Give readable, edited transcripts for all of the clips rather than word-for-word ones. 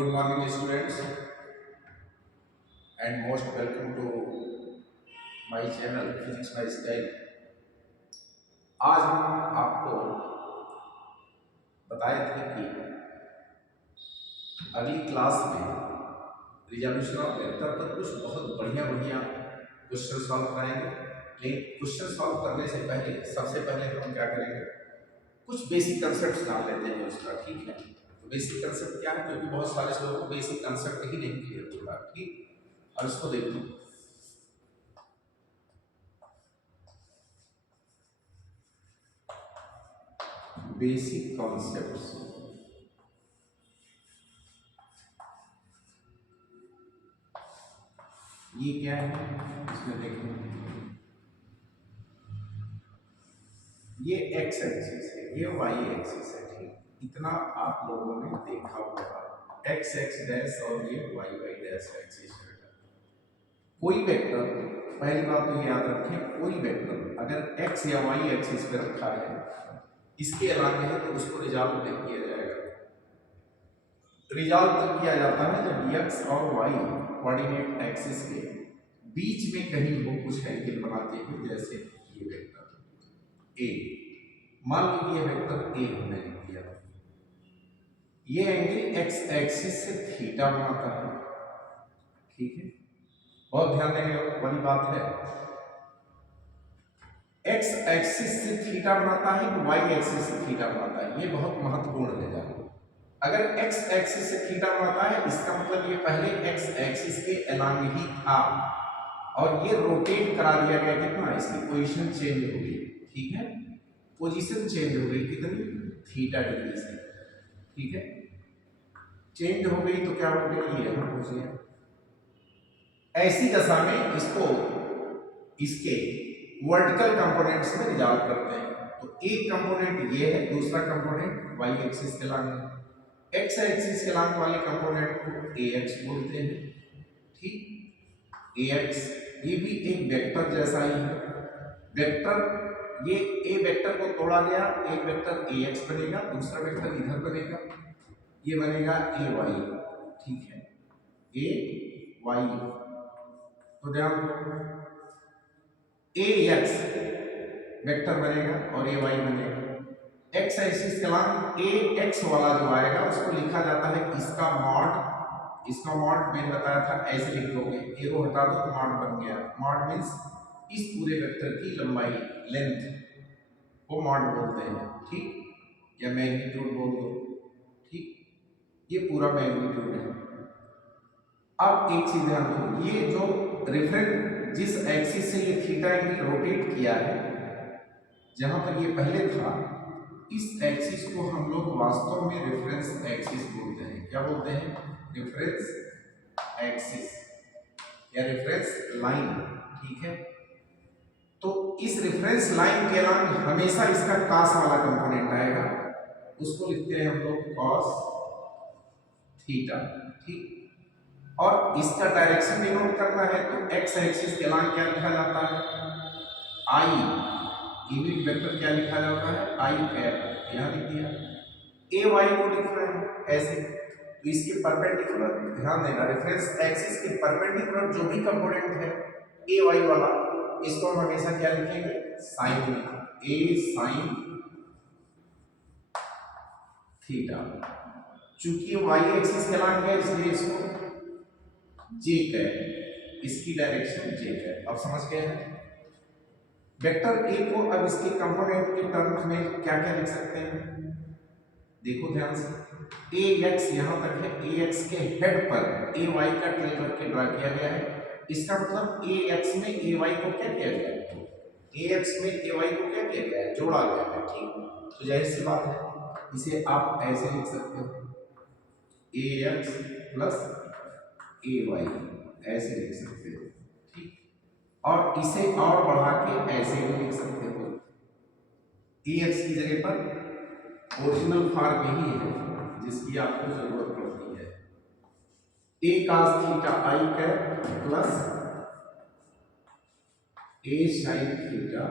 Good morning, students, and most welcome to my channel Physics by Style। आज हम आपको बताए थे कि अगली क्लास में रिजोल्यूशन ऑफ वेक्टर पर कुछ बहुत बढ़िया बढ़िया क्वेश्चन सॉल्व कराएंगे। लेकिन क्वेश्चन सॉल्व करने से पहले सबसे पहले हम क्या करेंगे, कुछ बेसिक कंसेप्ट जान लेते हैं उसका। ठीक है, तो बेसिक कंसेप्ट क्या है, क्योंकि बहुत सारे लोगों को बेसिक कंसेप्ट ही नहीं क्लियर होता। ठीक, और इसको देखो, बेसिक कॉन्सेप्ट्स। ये क्या है, इसमें देखो, ये एक्स एक्सिस है, ये वाई एक्सिस है। ठीक, इतना आप लोगों ने देखा होगा, एक्स एक्स डैश और ये वाई वाई डैश एक्सिस है। कोई वेक्टर, पहली बात तो याद रखें, कोई वेक्टर अगर एक्स या वाई एक्सिस पे रखा है, इसके अलावा है, तो उसको रिजॉल्व नहीं किया जाएगा। रिजॉल्व तब किया जाता है जब एक्स और वाई कोऑर्डिनेट एक्सिस के बीच में कहीं वो कुछ एंगल बनाते हैं। जैसे ये वेक्टर ए, मान लीजिए वेक्टर ए हमने लिख दिया, ये एंगल एक्स एक्सिस से थीटा बनाता है। ठीक है, बहुत ध्यान देने वाली बात है, एक्स एक्सिस से थीटा बनाता है कि वाई एक्सिस से थीटा बनाता है, ये बहुत महत्वपूर्ण है। जानो, अगर एक्स एक्सिस से थीटा बनाता है, इसका मतलब ये पहले एक्स एक्सिस के अलांग ही था और ये रोटेट करा दिया गया। कितना, इसकी पोजीशन चेंज हो गई। ठीक है, पोजीशन चेंज हो गई कितनी, थीटा डिग्री से। ठीक है, चेंज हो गई तो क्या हो गई, ये हम पूछिए। ऐसी दशा में इसको इसके वर्टिकल कंपोनेंट्स में रिजॉल्व करते हैं। तो एक कंपोनेंट ये है, दूसरा कंपोनेंट वाई एक्सिस के अलांग है। एक्स एक्सिस के अलांग वाले कंपोनेंट को ए एक्स बोलते हैं। ठीक, ए एक्स ये भी एक वेक्टर जैसा ही है। वेक्टर, ये ए वेक्टर को तोड़ा गया, एक वेक्टर ए एक्स बनेगा, दूसरा वेक्टर इधर बनेगा, ये बनेगा ए वाई। ठीक है, ए वाई, तो ध्यान दो, ए एक्स वेक्टर बनेगा और ए वाई बनेगा। एक्स एक्सिस के अलावा ए एक्स वाला जो आएगा उसको लिखा जाता है इसका मॉड। इसका मॉड मैंने बताया था, ऐसे लिख दोगे, एरो हटा दो तो मॉड बन गया। मॉड मीन्स इस पूरे वेक्टर की लंबाई, लेंथ को मॉड बोलते हैं। ठीक, या मैग्नीट्यूड बोल दो। ठीक, ये पूरा मैग्नीट्यूड है। अब एक चीज ध्यान दो, ये जो रेफरेंस जिस एक्सिस से ये थीटा एंगल रोटेट किया है, जहां पर ये पहले था, इस एक्सिस को हम लोग वास्तव में रेफरेंस एक्सिस बोलते हैं। क्या बोलते हैं, रेफरेंस एक्सिस या रेफरेंस लाइन। ठीक है, तो इस रेफरेंस लाइन के अलावा हमेशा इसका कॉस वाला कंपोनेंट आएगा, उसको लिखते हैं हम लोग कॉस थीटा। ठीक, और इसका डायरेक्शन भी नोट करना है, तो एक्स एक्सिस के अलावा क्या लिखा जाता है, आई। यूनिट वेक्टर क्या लिखा जाता है, आई कैप, यहां लिख दिया। ए वाई को लिखना है ऐसे, तो इसके परपेंडिकुलर ध्यान देना, रेफरेंस एक्सिस के परपेंडिकुलर जो भी कंपोनेंट है ए वाई वाला, इसको हम हमेशा क्या लिखेंगे, साइन, ए साइन थीटा। चूंकि वाई एक्सिस के अलावा है, इसलिए इसको जे कैप, इसकी डायरेक्शन जे कैप। अब समझ गए हैं वेक्टर ए को। अब इसके कंपोनेंट के टर्म्स में क्या क्या लिख सकते हैं, देखो ध्यान से, ए एक्स यहां तक है, ए एक्स के हेड पर ए वाई का टेल रख के ड्रा किया गया है। इसका मतलब ए एक्स में ए वाई को क्या किया गया है, ए एक्स में ए वाई को क्या किया गया है, जोड़ा गया है। ठीक, तो जाहिर सी बात है इसे आप ऐसे लिख सकते हो, ए एक्स प्लस ए वाई, ऐसे लिख सकते हो। ठीक, और इसे और बढ़ा के ऐसे भी लिख सकते हो, ए एक्स की जगह पर ओरिजिनल फॉर्म यही है जिसकी आपको जरूरत पड़ती है, ए cos theta I cap plus A sin theta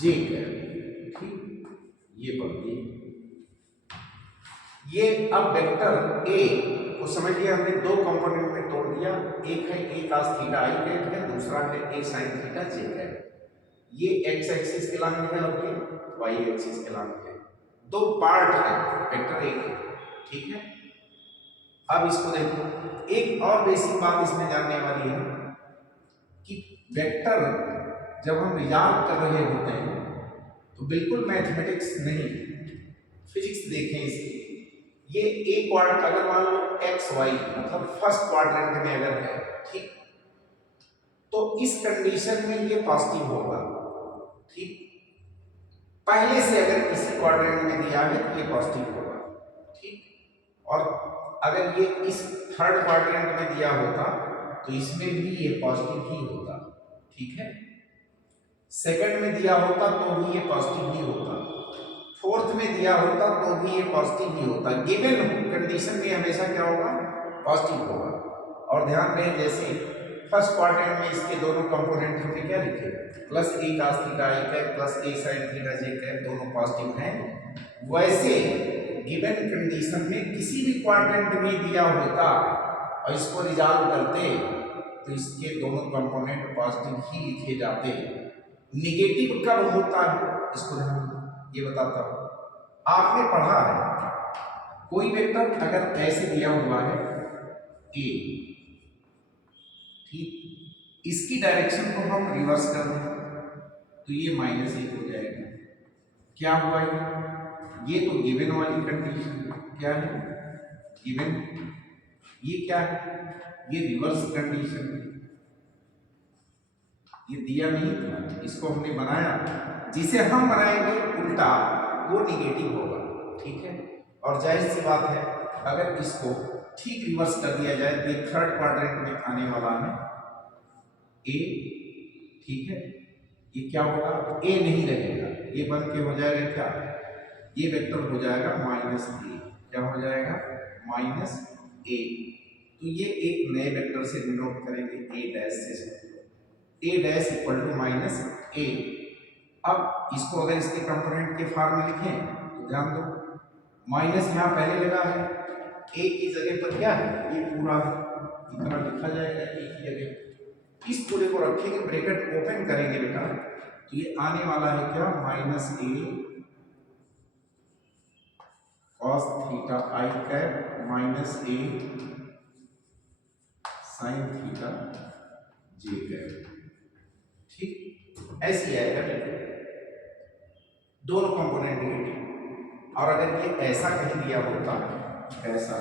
J cap. ठीक, ये बनती है। ये अब वेक्टर ए को समझ लिया हमने, दो कंपोनेंट में तोड़ दिया। एक है ए cos थीटा आई कैप है, दूसरा है ए sin थीटा जे कैप। ये एक्स एक्सिस के लंब है और ये वाई एक्सिस के लंब है। दो पार्ट है वेक्टर ए के, ठीक है। अब इसको देखो, एक और बेसिक बात इसमें जानने वाली है कि वेक्टर जब हम रिजॉल्व कर रहे होते हैं तो बिल्कुल मैथमेटिक्स नहीं, फिजिक्स देखें इसकी। ये एक क्वाड्रेंट अगर मान लो एक्स वाई मतलब फर्स्ट क्वाड्रेंट में अगर है, ठीक, तो इस कंडीशन में ये पॉजिटिव होगा, ठीक। पहले से अगर किसी क्वाड्रेंट में दिया है तो ये पॉजिटिव होगा, ठीक। और अगर ये इस थर्ड क्वाड्रेंट में दिया होता तो इसमें भी ये पॉजिटिव ही होता, ठीक है। सेकंड में दिया होता तो भी ये पॉजिटिव ही होता, फोर्थ में दिया होता तो भी ये पॉजिटिव ही होता। गिवन कंडीशन में हमेशा क्या होगा, पॉजिटिव होगा। और ध्यान रहे जैसे फर्स्ट क्वाड्रेंट में इसके दोनों कंपोनेंट हमने क्या लिखे, plus A cos theta I cap plus A sin theta J cap, दोनों पॉजिटिव हैं। वैसे गिवन कंडीशन में किसी भी क्वाड्रेंट में दिया होता और इसको रिजॉल्व करते तो इसके दोनों कंपोनेंट पॉजिटिव ही लिखे जाते। निगेटिव कब होता है इसको ध्यान ये बताता हूं। आपने पढ़ा है कोई वेक्टर अगर ऐसे दिया हुआ है ए, ठीक, इसकी डायरेक्शन को हम रिवर्स कर दें तो ये -1 हो जाएगा। क्या हुआ ये तो गिवन वाली कंडीशन क्या है, गिवन। ये क्या है, ये रिवर्स कंडीशन, ये दिया नहीं था, इसको हमने बनाया। जिसे हम बनाएंगे उल्टा वो निगेटिव होगा, ठीक है। और जाहिर सी बात है अगर इसको ठीक रिवर्स कर दिया जाए तो ये थर्ड क्वाड्रेंट में आने वाला है ए, ठीक है। ये क्या होगा, ए नहीं रहेगा, ये बन के हो जाएगा क्या, ये वेक्टर हो जाएगा -a। क्या हो जाएगा, -a। तो ये एक नए वेक्टर से डिनोट करेंगे a डैश से, a dash equal to -a। अब इसको अगर इसके कंपोनेंट के फॉर्म में लिखें तो ध्यान दो, माइनस यहाँ पहले लगा है, a की जगह पर क्या है, ये पूरा इतना लिखा जाएगा a की जगह। इस पूरे को रखेंगे, ब्रैकेट ओपन करेंगे बेटा, तो ये आने वाला है क्या, -a cos theta I cap -a sin theta J cap, ठीक। ऐसी आएगा दोनों कंपोनेंट निगेटिव। और अगर ये ऐसा कहीं दिया होता, ऐसा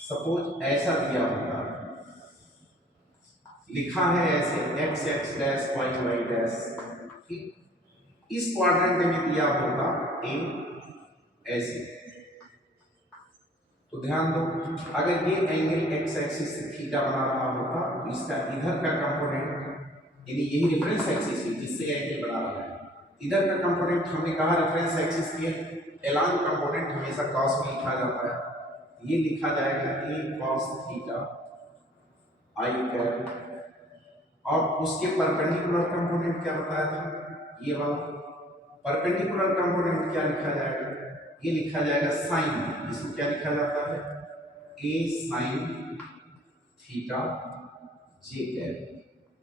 सपोज ऐसा दिया होता, लिखा है ऐसे x x dash y y dash, ठीक, इस क्वाड्रेंट में दिया होता a ऐसे, तो ध्यान दो अगर ये एंगल x एक्सिस से थीटा बना रहा होता तो इसका इधर का कंपोनेंट, यानी यही रेफरेंस एक्सिस है जिससे एंगल बना रहा है, इधर का कंपोनेंट हमने कहा रेफरेंस एक्सिस के एलान कंपोनेंट हमेशा cos में लिखा जाता है, ये लिखा जाएगा a cos theta I cap. और उसके परपेंडिकुलर कंपोनेंट क्या बताया था, ये वाला परपेंडिकुलर कंपोनेंट क्या लिखा जाएगा, ये लिखा जाएगा साइन। इसको क्या लिखा जाता है, a sin theta J cap,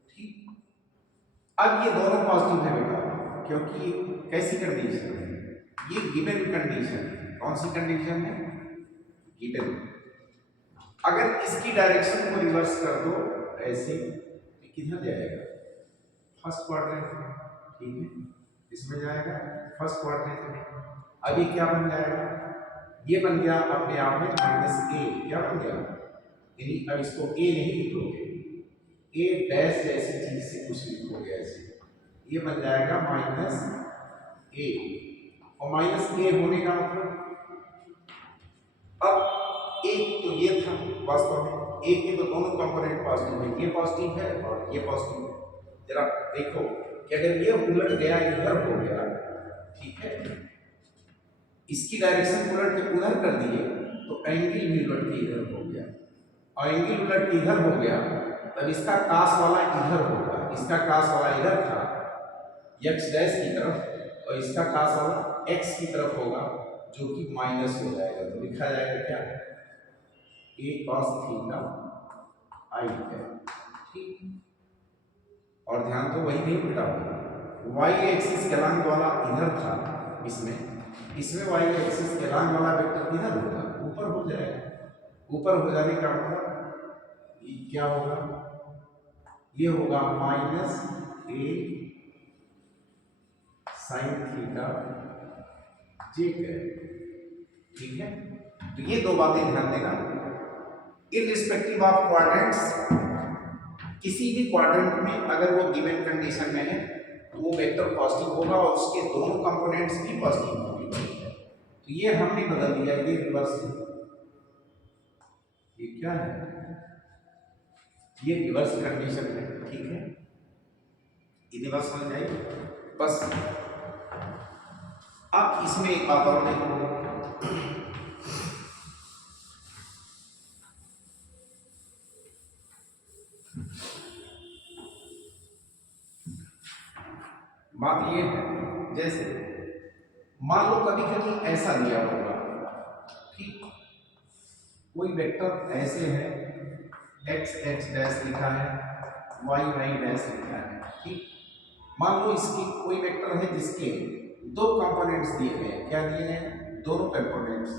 ठीक। अब ये दोनों पॉजिटिव है बेटा, क्योंकि कैसी कंडीशन है, ये गिवन कंडीशन है। कौन सी कंडीशन है, गिवन। अगर इसकी डायरेक्शन को रिवर्स कर दो ऐसे, किधर जाएगा, फर्स्ट क्वाड्रेंट में, ठीक है, इसमें जाएगा फर्स्ट क्वाड्रेंट में। अब ये क्या बन जाएगा, ये बन गया अपने आप में -a, क्या बन गया, यानी अब इसको a नहीं लिखोगे, a डैश जैसी चीज से कुछ लिखोगे ऐसे, ये बन जाएगा -a। और -a होने का मतलब, अब एक तो ये था वास्तव में, एक के तो दोनों कंपोनेंट पॉजिटिव है, ये पॉजिटिव है और ये पॉजिटिव है। जरा देखो कि अगर ये उलट गया इधर हो गया, ठीक है, इसकी डायरेक्शन उलट के उधर कर दिए तो एंगल भी उलट के इधर हो गया, और एंगल उलट के इधर हो गया तब इसका कास वाला इधर होगा, इसका कास वाला इधर था x डैश की तरफ और इसका कास वाला x की तरफ होगा, जो कि माइनस हो जाएगा, तो लिखा जाएगा क्या, ए कॉस थीटा आई है, ठीक। और ध्यान तो वही नहीं उल्टा होगा, वाई एक्सिस के अलांग वाला इधर था, इसमें वाई एक्सिस के अलांग वाला वेक्टर इधर होगा, ऊपर हो जाएगा। ऊपर हो जाने का मतलब ये क्या होगा, ये होगा माइनस ए साइन थीटा जे कैप, ठीक है। तो ये दो बातें ध्यान देना, इररिस्पेक्टिव ऑफ क्वाड्रेंट्स, किसी भी क्वाड्रेंट में अगर वो गिवन कंडीशन में है तो वो वेक्टर पॉजिटिव होगा और उसके दोनों कंपोनेंट्स भी पॉजिटिव होंगे। तो ये हमने बदल दिया, ये रिवर्स है, ये क्या है, ये रिवर्स कंडीशन है, ठीक है, ये रिवर्स हो जाएगी बस। अब इसमें एक बात और देखो, बात ये है, जैसे मान लो कभी कभी ऐसा दिया होगा, ठीक, कोई वेक्टर ऐसे है, एक्स एक्स डैश लिखा है, वाई वाई डैश लिखा है, ठीक। मान लो इसकी कोई वेक्टर है जिसके दो कंपोनेंट्स दिए गए, क्या दिए गए, दोनों कंपोनेंट्स।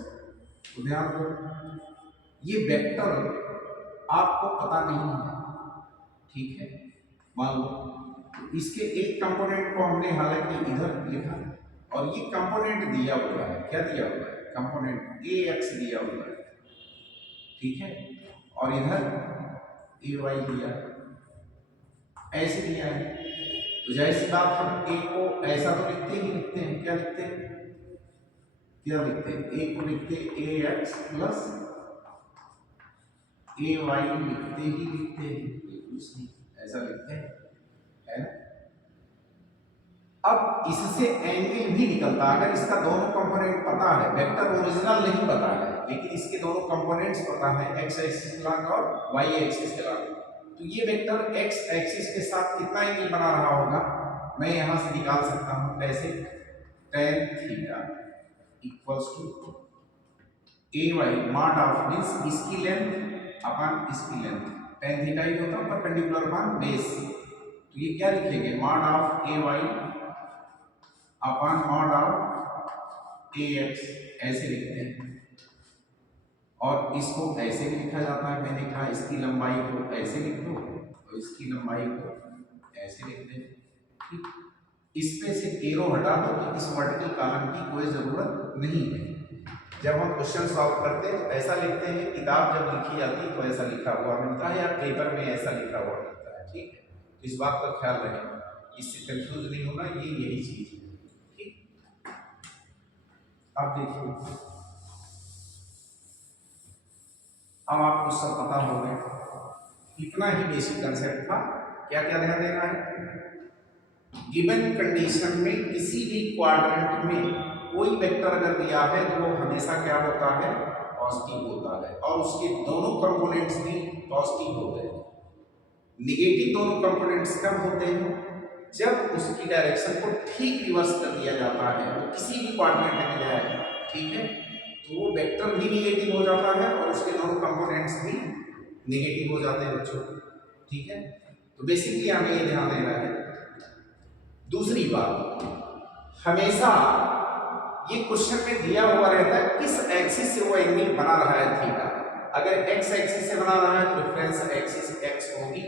तो ध्यान दो, ये वेक्टर आपको पता नहीं है, ठीक है। मान लो इसके एक कंपोनेंट को हमने हालांकि इधर लिखा और ये कंपोनेंट दिया हुआ है, क्या दिया हुआ है, कंपोनेंट ए एक्स दिया हुआ है, ठीक है, और इधर ए वाई दिया है, ऐसे दिया है। तो जाहिर सी बात, हम ए को ऐसा तो लिखते ही लिखते हैं, क्या लिखते हैं, क्या लिखते हैं, ए को लिखते ए एक्स प्लस ए वाई लिखते ही लिखते हैं, ऐसा लिखते हैं, है ना। अब इससे एंगल भी निकलता है, अगर इसका दोनों कंपोनेंट पता है, वेक्टर ओरिजिनल नहीं पता है लेकिन इसके दोनों कंपोनेंट्स पता है, एक्स एक्सिस के लंब और वाई एक्सिस के लंब, तो ये वेक्टर एक्स एक्सिस के साथ कितना एंगल बना रहा होगा, मैं यहां से निकाल सकता हूं, कैसे, tan theta equals to A Y mod of means इसकी लेंथ अपॉन इसकी लेंथ, tan थीटा ही होता है परपेंडिकुलर अपॉन बेस, तो ये क्या लिखेंगे, mod of A Y upon mod of A X, ऐसे लिखते हैं। और इसको ऐसे भी लिखा जाता है, मैंने कहा इसकी लंबाई को ऐसे लिख दो और इसकी लंबाई को ऐसे लिख दे, ठीक। इसमें से एरो हटा दो तो इस वर्टिकल कॉलम की कोई जरूरत नहीं है। जब हम क्वेश्चन सॉल्व करते हैं तो ऐसा लिखते हैं, किताब जब लिखी जाती है तो ऐसा लिखा हुआ मिलता है या पेपर में ऐसा लिखा हुआ मिलता है, ठीक है। तो इस बात का ख्याल रखें, इससे कंफ्यूज नहीं होना, ये यही चीज है, ठीक। अब देखिए, अब आपको सब पता हो गया, इतना ही बेसिक कंसेप्ट था। क्या क्या ध्यान देना है, गिवन कंडीशन में किसी भी क्वाड्रेंट में कोई वेक्टर अगर दिया है तो वो हमेशा क्या होता है, पॉजिटिव होता है और उसके दोनों कंपोनेंट्स भी पॉजिटिव होते हैं। निगेटिव दोनों कंपोनेंट्स कब होते हैं, जब उसकी डायरेक्शन को ठीक रिवर्स कर दिया जाता है, वो किसी भी क्वाड्रेंट में जाए, ठीक है, तो वो वेक्टर भी निगेटिव हो जाता है और उसके दोनों कंपोनेंट्स भी निगेटिव हो जाते हैं बच्चों, ठीक है। तो बेसिकली हमें ये ध्यान देना है। दूसरी बात, हमेशा ये क्वेश्चन में दिया हुआ रहता है किस एक्सिस से वो एंगल बना रहा है थीटा। अगर एक्स एक्सिस से बना रहा है तो रेफरेंस एक्सिस एक्स होगी,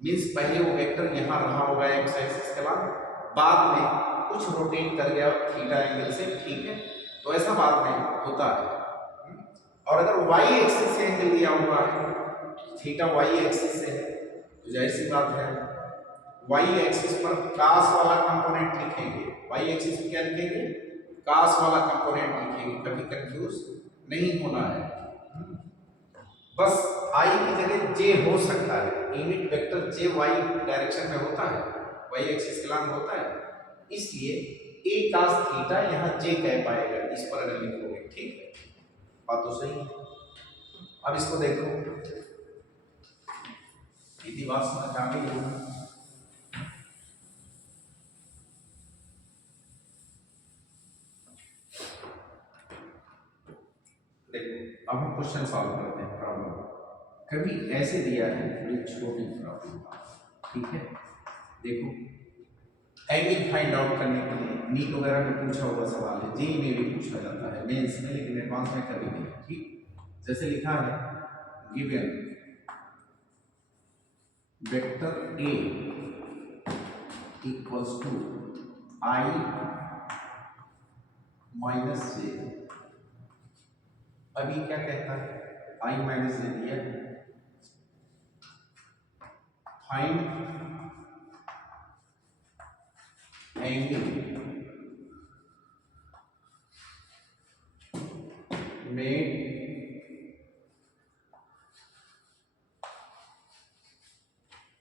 मींस पहले वो वेक्टर यहां रहा होगा एक्स एक्सिस के बाद में कुछ रोटेट कर गया थीटा एंगल से, ठीक है, तो ऐसा बाद में होता है। और अगर वाई एक्सिस से एंगल दिया हुआ है, थीटा वाई एक्सिस से है, तो जाहिर सी बात है वाई एक्सिस पर कास वाला कंपोनेंट लिखेंगे, वाई एक्सिस पे क्या लिखेंगे, कास वाला कंपोनेंट लिखेंगे, कभी कंफ्यूज नहीं होना है। बस आई की जगह जे हो सकता है, यूनिट वेक्टर जे वाई डायरेक्शन में होता है, वाई एक्सिस के लंब होता है, इसलिए ए कास थीटा यहाँ जे कह पाएगा इस पर अगर लिखोगे, ठीक है, बात तो सही है। अब इसको देखो, इतनी बात समझ आ गई होगी। हम क्वेश्चन सॉल्व करते हैं प्रॉब्लम। कभी ऐसे दिया है थोड़ी छोटी प्रॉब्लम, ठीक है। देखो एंगल फाइंड आउट करने के लिए नीट वगैरह में पूछा हुआ सवाल है, जेई में भी पूछा जाता है, मेंस में, लेकिन एडवांस में कभी नहीं, ठीक। जैसे लिखा है given vector A equals to i minus j. अभी क्या कहता है, आई माइनस जे दिया है, find angle made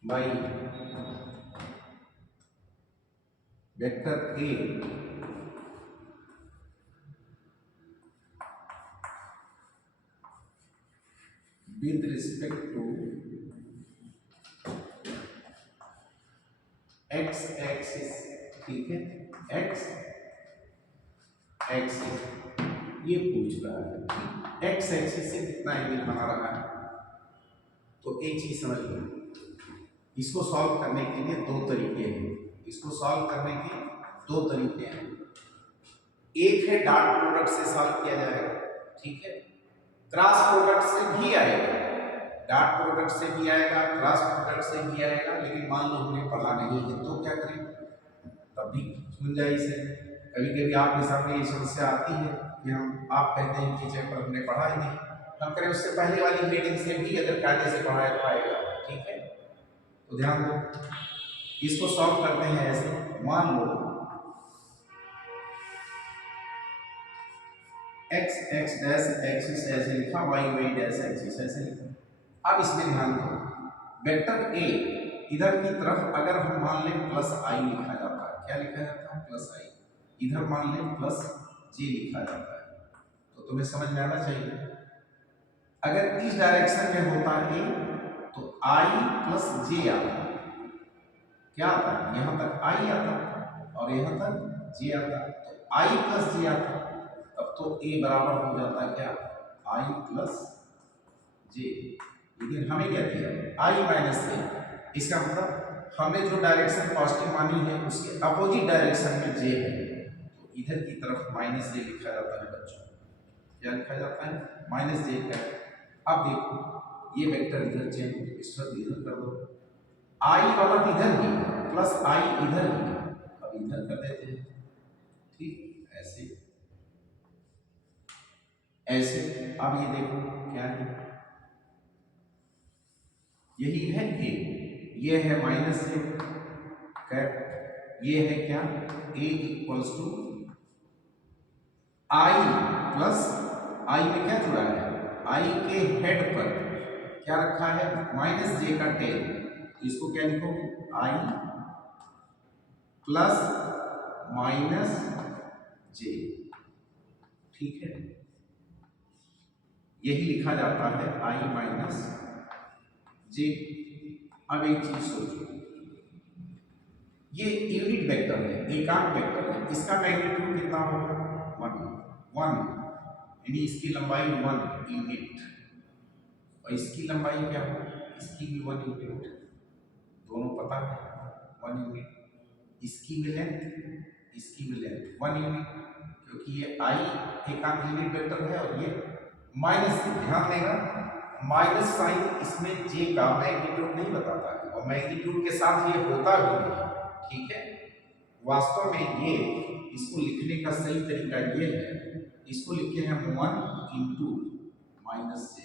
by vector A with respect to x axis, ठीक है, x एक्सिस ये पूछ रहा है कि x एक्सिस से कितना एंगल बना रहा है। तो एक चीज समझ लो, इसको सॉल्व करने के लिए दो तरीके हैं, इसको सॉल्व करने के दो तरीके हैं। एक है डॉट प्रोडक्ट से सॉल्व किया जाएगा, ठीक है, क्रॉस प्रोडक्ट से भी आएगा, डॉट प्रोडक्ट से भी आएगा, क्रॉस प्रोडक्ट से भी आएगा, लेकिन मान लो हमने पढ़ा नहीं है तो क्या करें, तब भी गुंजाइश है। कभी कभी आपके सामने ये समस्या आती है कि आप कहते हैं कि चैप्टर हमने पढ़ा ही नहीं, हम करें उससे पहले वाली मीटिंग से भी अगर कायदे से पढ़ाया तो आएगा, ठीक है। तो ध्यान दो, इसको सॉल्व करते हैं ऐसे, मान लो x x डैश एक्सिस ऐसे लिखा, y y डैश एक्सिस ऐसे लिखा। अब इसमें ध्यान दो, वेक्टर a इधर की तरफ अगर हम मान लें प्लस i लिखा जाता है, क्या लिखा जाता है, प्लस i, इधर मान लें प्लस j लिखा जाता है, तो तुम्हें समझ में आना चाहिए। अगर इस डायरेक्शन में होता है तो i प्लस j आता, क्या आता है, यहां तक i आता और यहां तक j आता, तो i प्लस j आता, तब तो a बराबर हो जाता है क्या, i प्लस j। लेकिन हमें क्या दिया है, i माइनस j, इसका मतलब हमने जो डायरेक्शन पॉजिटिव मानी है उसके अपोजिट डायरेक्शन में j है, तो इधर की तरफ माइनस j लिखा जाता है बच्चों, क्या लिखा जाता है, माइनस j का। अब देखो ये वेक्टर इधर चेंज, इस तरफ इधर कर दो, i वाला इधर ही प्लस i इधर ही, अब इधर कर देते हैं, ठीक, ऐसे ऐसे। अब ये देखो क्या है, यही है a, ये है माइनस j कैप, ये है क्या, a equals to i plus i में क्या जुड़ा है, i के हेड पर क्या रखा है, माइनस j का टेल, तो इसको क्या लिखोगे, i प्लस माइनस j, ठीक है, यही लिखा जाता है i माइनस j। अब एक चीज सोचो, ये यूनिट वेक्टर है, एकांक वेक्टर है, इसका मैग्नीट्यूड कितना होगा, 1 यानी इसकी लंबाई 1 यूनिट, और इसकी लंबाई क्या होगी, इसकी भी 1 यूनिट, दोनों पता है 1 यूनिट, इसकी भी लेंथ इसकी भी लेंथ 1 यूनिट, क्योंकि ये i एकांक यूनिट वेक्टर है और ये माइनस, ध्यान देगा माइनस साइन इसमें j का मैग्नीट्यूड नहीं बताता है, और मैग्नीट्यूड के साथ ये होता भी नहीं, ठीक है। वास्तव में ये, इसको लिखने का सही तरीका ये है, इसको लिखे हैं 1 इंटू माइनस j।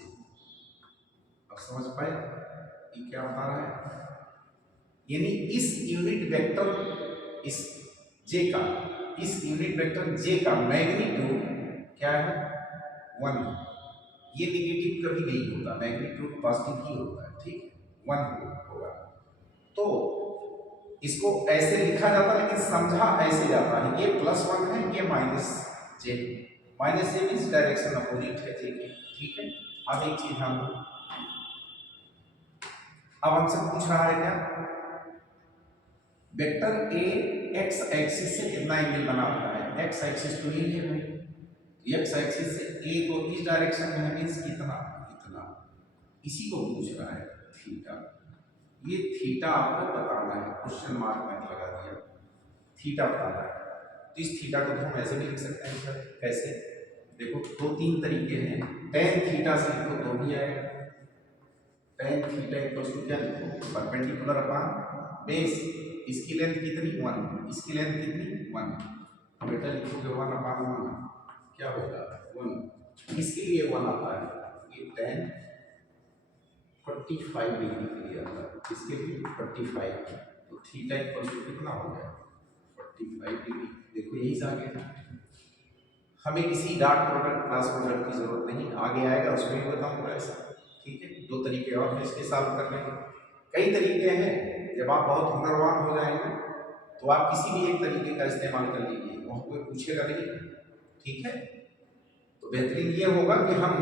अब समझ पाए ये क्या बता रहा है, यानी इस यूनिट वेक्टर, इस j का, इस यूनिट वेक्टर j का मैग्नीट्यूड क्या है, 1, ये निगेटिव कभी नहीं होता, मैग्नीट्यूड पॉजिटिव ही होता है, ठीक, 1 होगा। तो इसको ऐसे लिखा जाता है, लेकिन समझा ऐसे जाता है, ये +1 है, ये minus j, minus j means direction opposite है j की, ठीक है। अब एक चीज हम, अब हमसे पूछ रहा है क्या, वेक्टर a x एक्सिस से कितना एंगल बना होता है, x एक्सिस तो यही है भाई, एक्स एक्सिस से ए तो इस डायरेक्शन में है, मीन्स कितना इतना, इसी को पूछ रहा है थीटा। ये थीटा आपको बताना है, क्वेश्चन मार्क मैंने लगा दिया, थीटा बताना है। तो इस थीटा को तो हम ऐसे भी लिख सकते हैं सर, कैसे? देखो दो तीन तरीके हैं, टेन थीटा से लिखो तो भी आएगा, टेन थीटा इक्वल्स टू क्या लिखो, परपेंडिकुलर अपॉन बेस, इसकी लेंथ कितनी 1, इसकी लेंथ कितनी 1, बेटा लिखोगे 1 अपॉन 1 क्या होगा 1, इसके लिए 1 आता है, ये टेन 45 डिग्री के लिए आता है, इसके लिए 45, तो थीटा इक्वल्स टू कितना हो गया 45 डिग्री। देखो यही से आगे हमें किसी डॉट प्रोडक्ट क्रॉस प्रोडक्ट की जरूरत नहीं, आगे आएगा उसमें भी बताऊंगा ऐसा, ठीक है। दो तरीके और हैं इसके सॉल्व करने के, कई तरीके हैं, जब आप बहुत हुनरवान हो जाएंगे तो आप किसी भी एक तरीके का इस्तेमाल कर लीजिए, वहाँ कोई पूछेगा नहीं, ठीक है। तो बेहतरीन ये होगा कि हम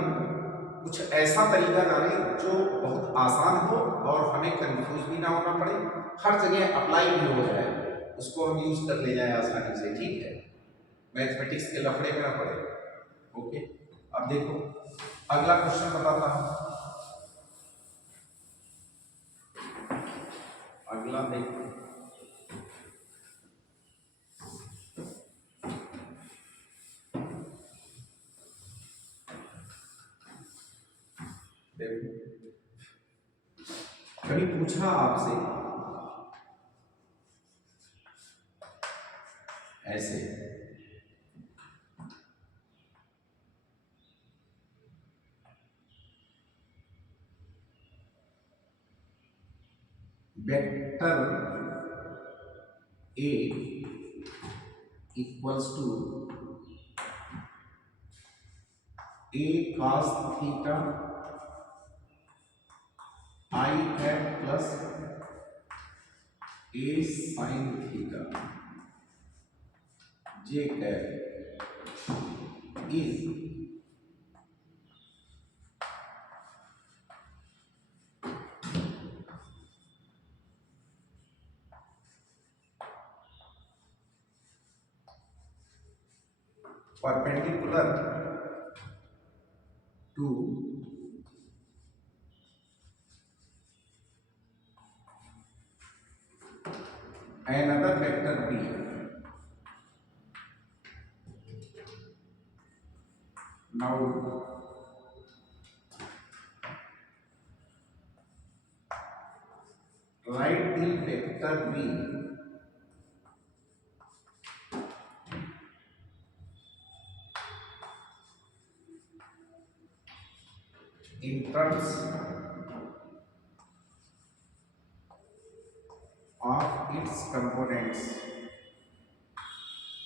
कुछ ऐसा तरीका डालें जो बहुत आसान हो और हमें कंफ्यूज भी ना होना पड़े, हर जगह अप्लाई भी हो जाए, उसको हम यूज कर ले जाए आसानी से, ठीक है, मैथमेटिक्स के लफड़े में ना पड़े। ओके, अब देखो अगला क्वेश्चन बताता हूं, अगला देखो कभी पूछा आपसे ऐसे, vector A equals to A cos theta I cap plus A sin theta J cap is perpendicular to another vector b, now write the vector b in terms of its components,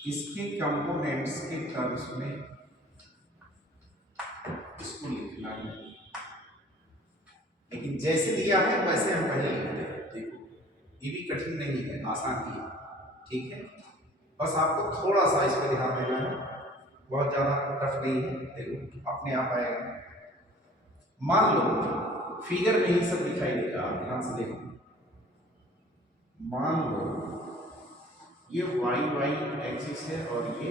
इसके components के terms में इसको लिखना है, लेकिन जैसे दिया है वैसे हम पहले लिखते हैं। देखो ये भी कठिन नहीं है, आसान ही है, ठीक है, बस आपको थोड़ा सा इस पर ध्यान देना है, बहुत ज़्यादा टफ नहीं है, देखो अपने आप आएगा। मान लो फिगर में ही सब दिखाई देगा, आप ध्यान से देखो, मान लो ये वाई वाई एक्सिस है और ये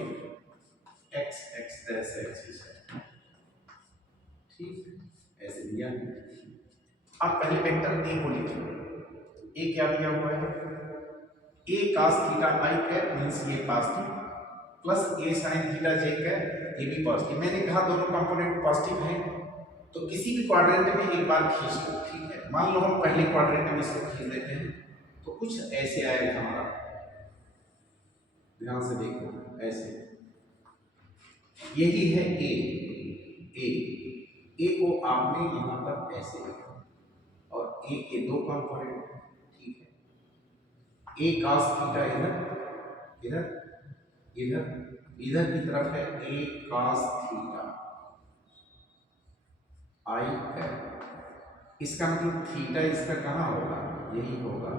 एक्स एक्स डैश एक्सिस है, ठीक, ऐसे दिया। अब पहले वेक्टर ए को लिखो, ए क्या दिया हुआ है, ए cos theta I cap means ये positive plus A sin theta J cap ये भी पॉजिटिव। मैंने कहा दोनों कंपोनेंट पॉजिटिव हैं, तो किसी भी क्वाड्रेंट में एक बार खींच लो, ठीक है। मान लो हम पहले क्वाड्रेंट में इसको खींच देते हैं तो कुछ ऐसे आएगा हमारा, ध्यान से देखो ऐसे, यही है ए, ए को आपने यहां पर ऐसे लिखा और ए के दो कंपोनेंट, ठीक है, ए cos थीटा इधर इधर इधर इधर की तरफ है ए cos थीटा आई कैप, इसका मतलब थीटा इसका कहाँ होगा, यही होगा,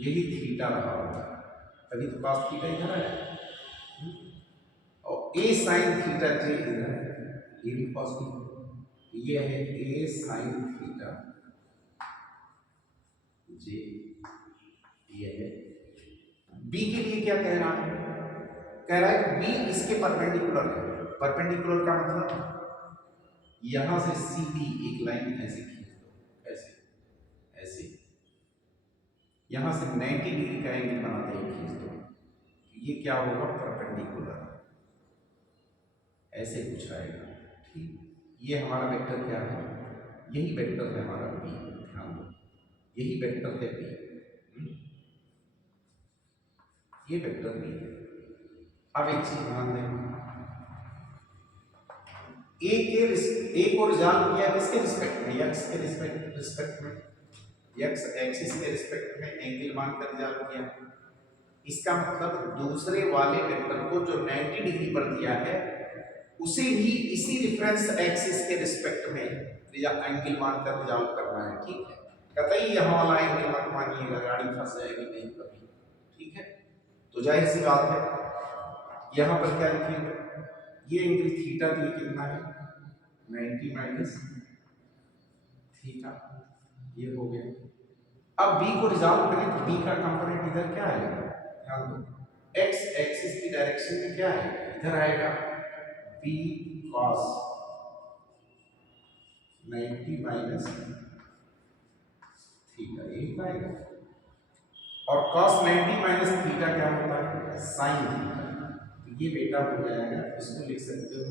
यही थीटा रहा होगा, तभी तो cos थीटा इधर है, और ए sin थीटा जे इधर, ये भी पॉजिटिव, ये है ए sin थीटा जे, ये है। बी के लिए क्या कह रहा है, कह रहा है बी इसके परपेंडिकुलर है, परपेंडिकुलर का मतलब यहां से सीधी एक लाइन ऐसे खींच दो, ऐसे ऐसे, यहां से 90 डिग्री का एंगल बनाते ही खींच दो, ये क्या होगा, परपेंडिकुलर, ऐसे कुछ आएगा। ठीक, ये हमारा वेक्टर क्या है, यही वेक्टर है हमारा बी, ध्यान दो, यही वेक्टर है बी, ये वेक्टर बी है। अब एक चीज ध्यान दें, ए को रिजॉल्व किया किसके रिस्पेक्ट में, एक्स के रिस्पेक्ट में, एक्स एक्सिस के रिस्पेक्ट में एंगल मानकर रिजॉल्व किया। इसका मतलब दूसरे वाले वेक्टर को जो 90 डिग्री पर दिया है उसे भी इसी रेफरेंस एक्सिस के रिस्पेक्ट में एंगल मानकर रिजॉल्व करना है। ठीक है, कतई यहाँ वाला एंगल मत मानिएगा, गाड़ी फंस जाएगी नहीं कभी। ठीक है, तो जाहिर सी बात है यहाँ पर क्या लिखेंगे, ये एंगल थीटा भी कितना है, 90 माइनस थीटा, ये हो गया। अब बी को रिजॉल्व करें तो बी का कंपोनेंट इधर क्या आएगा, ध्यान दो, एक्स एक्सिस की डायरेक्शन में क्या है, इधर आएगा बी cos 90 माइनस थीटा, यही आएगा। और cos 90 माइनस थीटा क्या होता है, साइन थीटा, तो ये बेटा हो जाएगा, इसको लिख सकते हो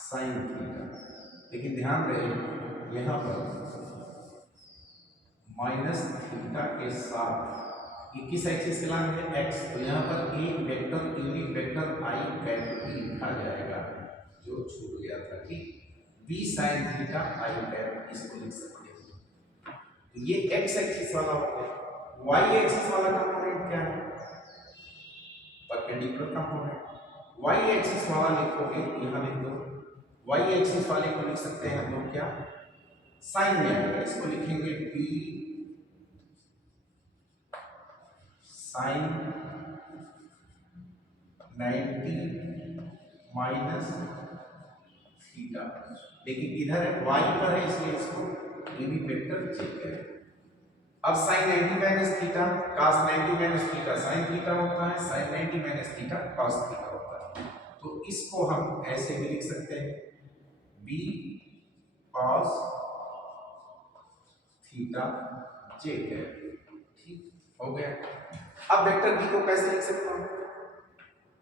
साइन थीटा। लेकिन ध्यान रहे यहाँ पर माइनस थीटा के साथ ये किस एक्सिस के लाइन है, एक्स, तो यहाँ पर एक वेक्टर यूनिट वेक्टर आई कैप भी लिखा जाएगा जो छूट गया था। ठीक, B sine theta I cap, इसको लिख सकते हैं। तो ये एक्स एक्सिस वाला हो गया। वाई एक्सिस वाला कंपोनेंट क्या है, परपेंडिकुलर कंपोनेंट। वाई एक्सिस वाला लिखोगे, यहाँ लिख दो, वाई एक्सिस वाले को लिख सकते हैं हम लोग क्या, साइन में, इसको लिखेंगे बी साइन 90 माइनस थीटा, लेकिन इधर y पर है इसलिए इसको यूनिट वेक्टर चेक करें। अब sine 90 minus theta cos 90 minus theta sine theta होता है, sine 90 minus theta cos theta होता है। तो इसको हम ऐसे भी लिख सकते हैं, b cos theta j cap. ठीक हो गया। अब वेक्टर b को कैसे लिख सकता हूं,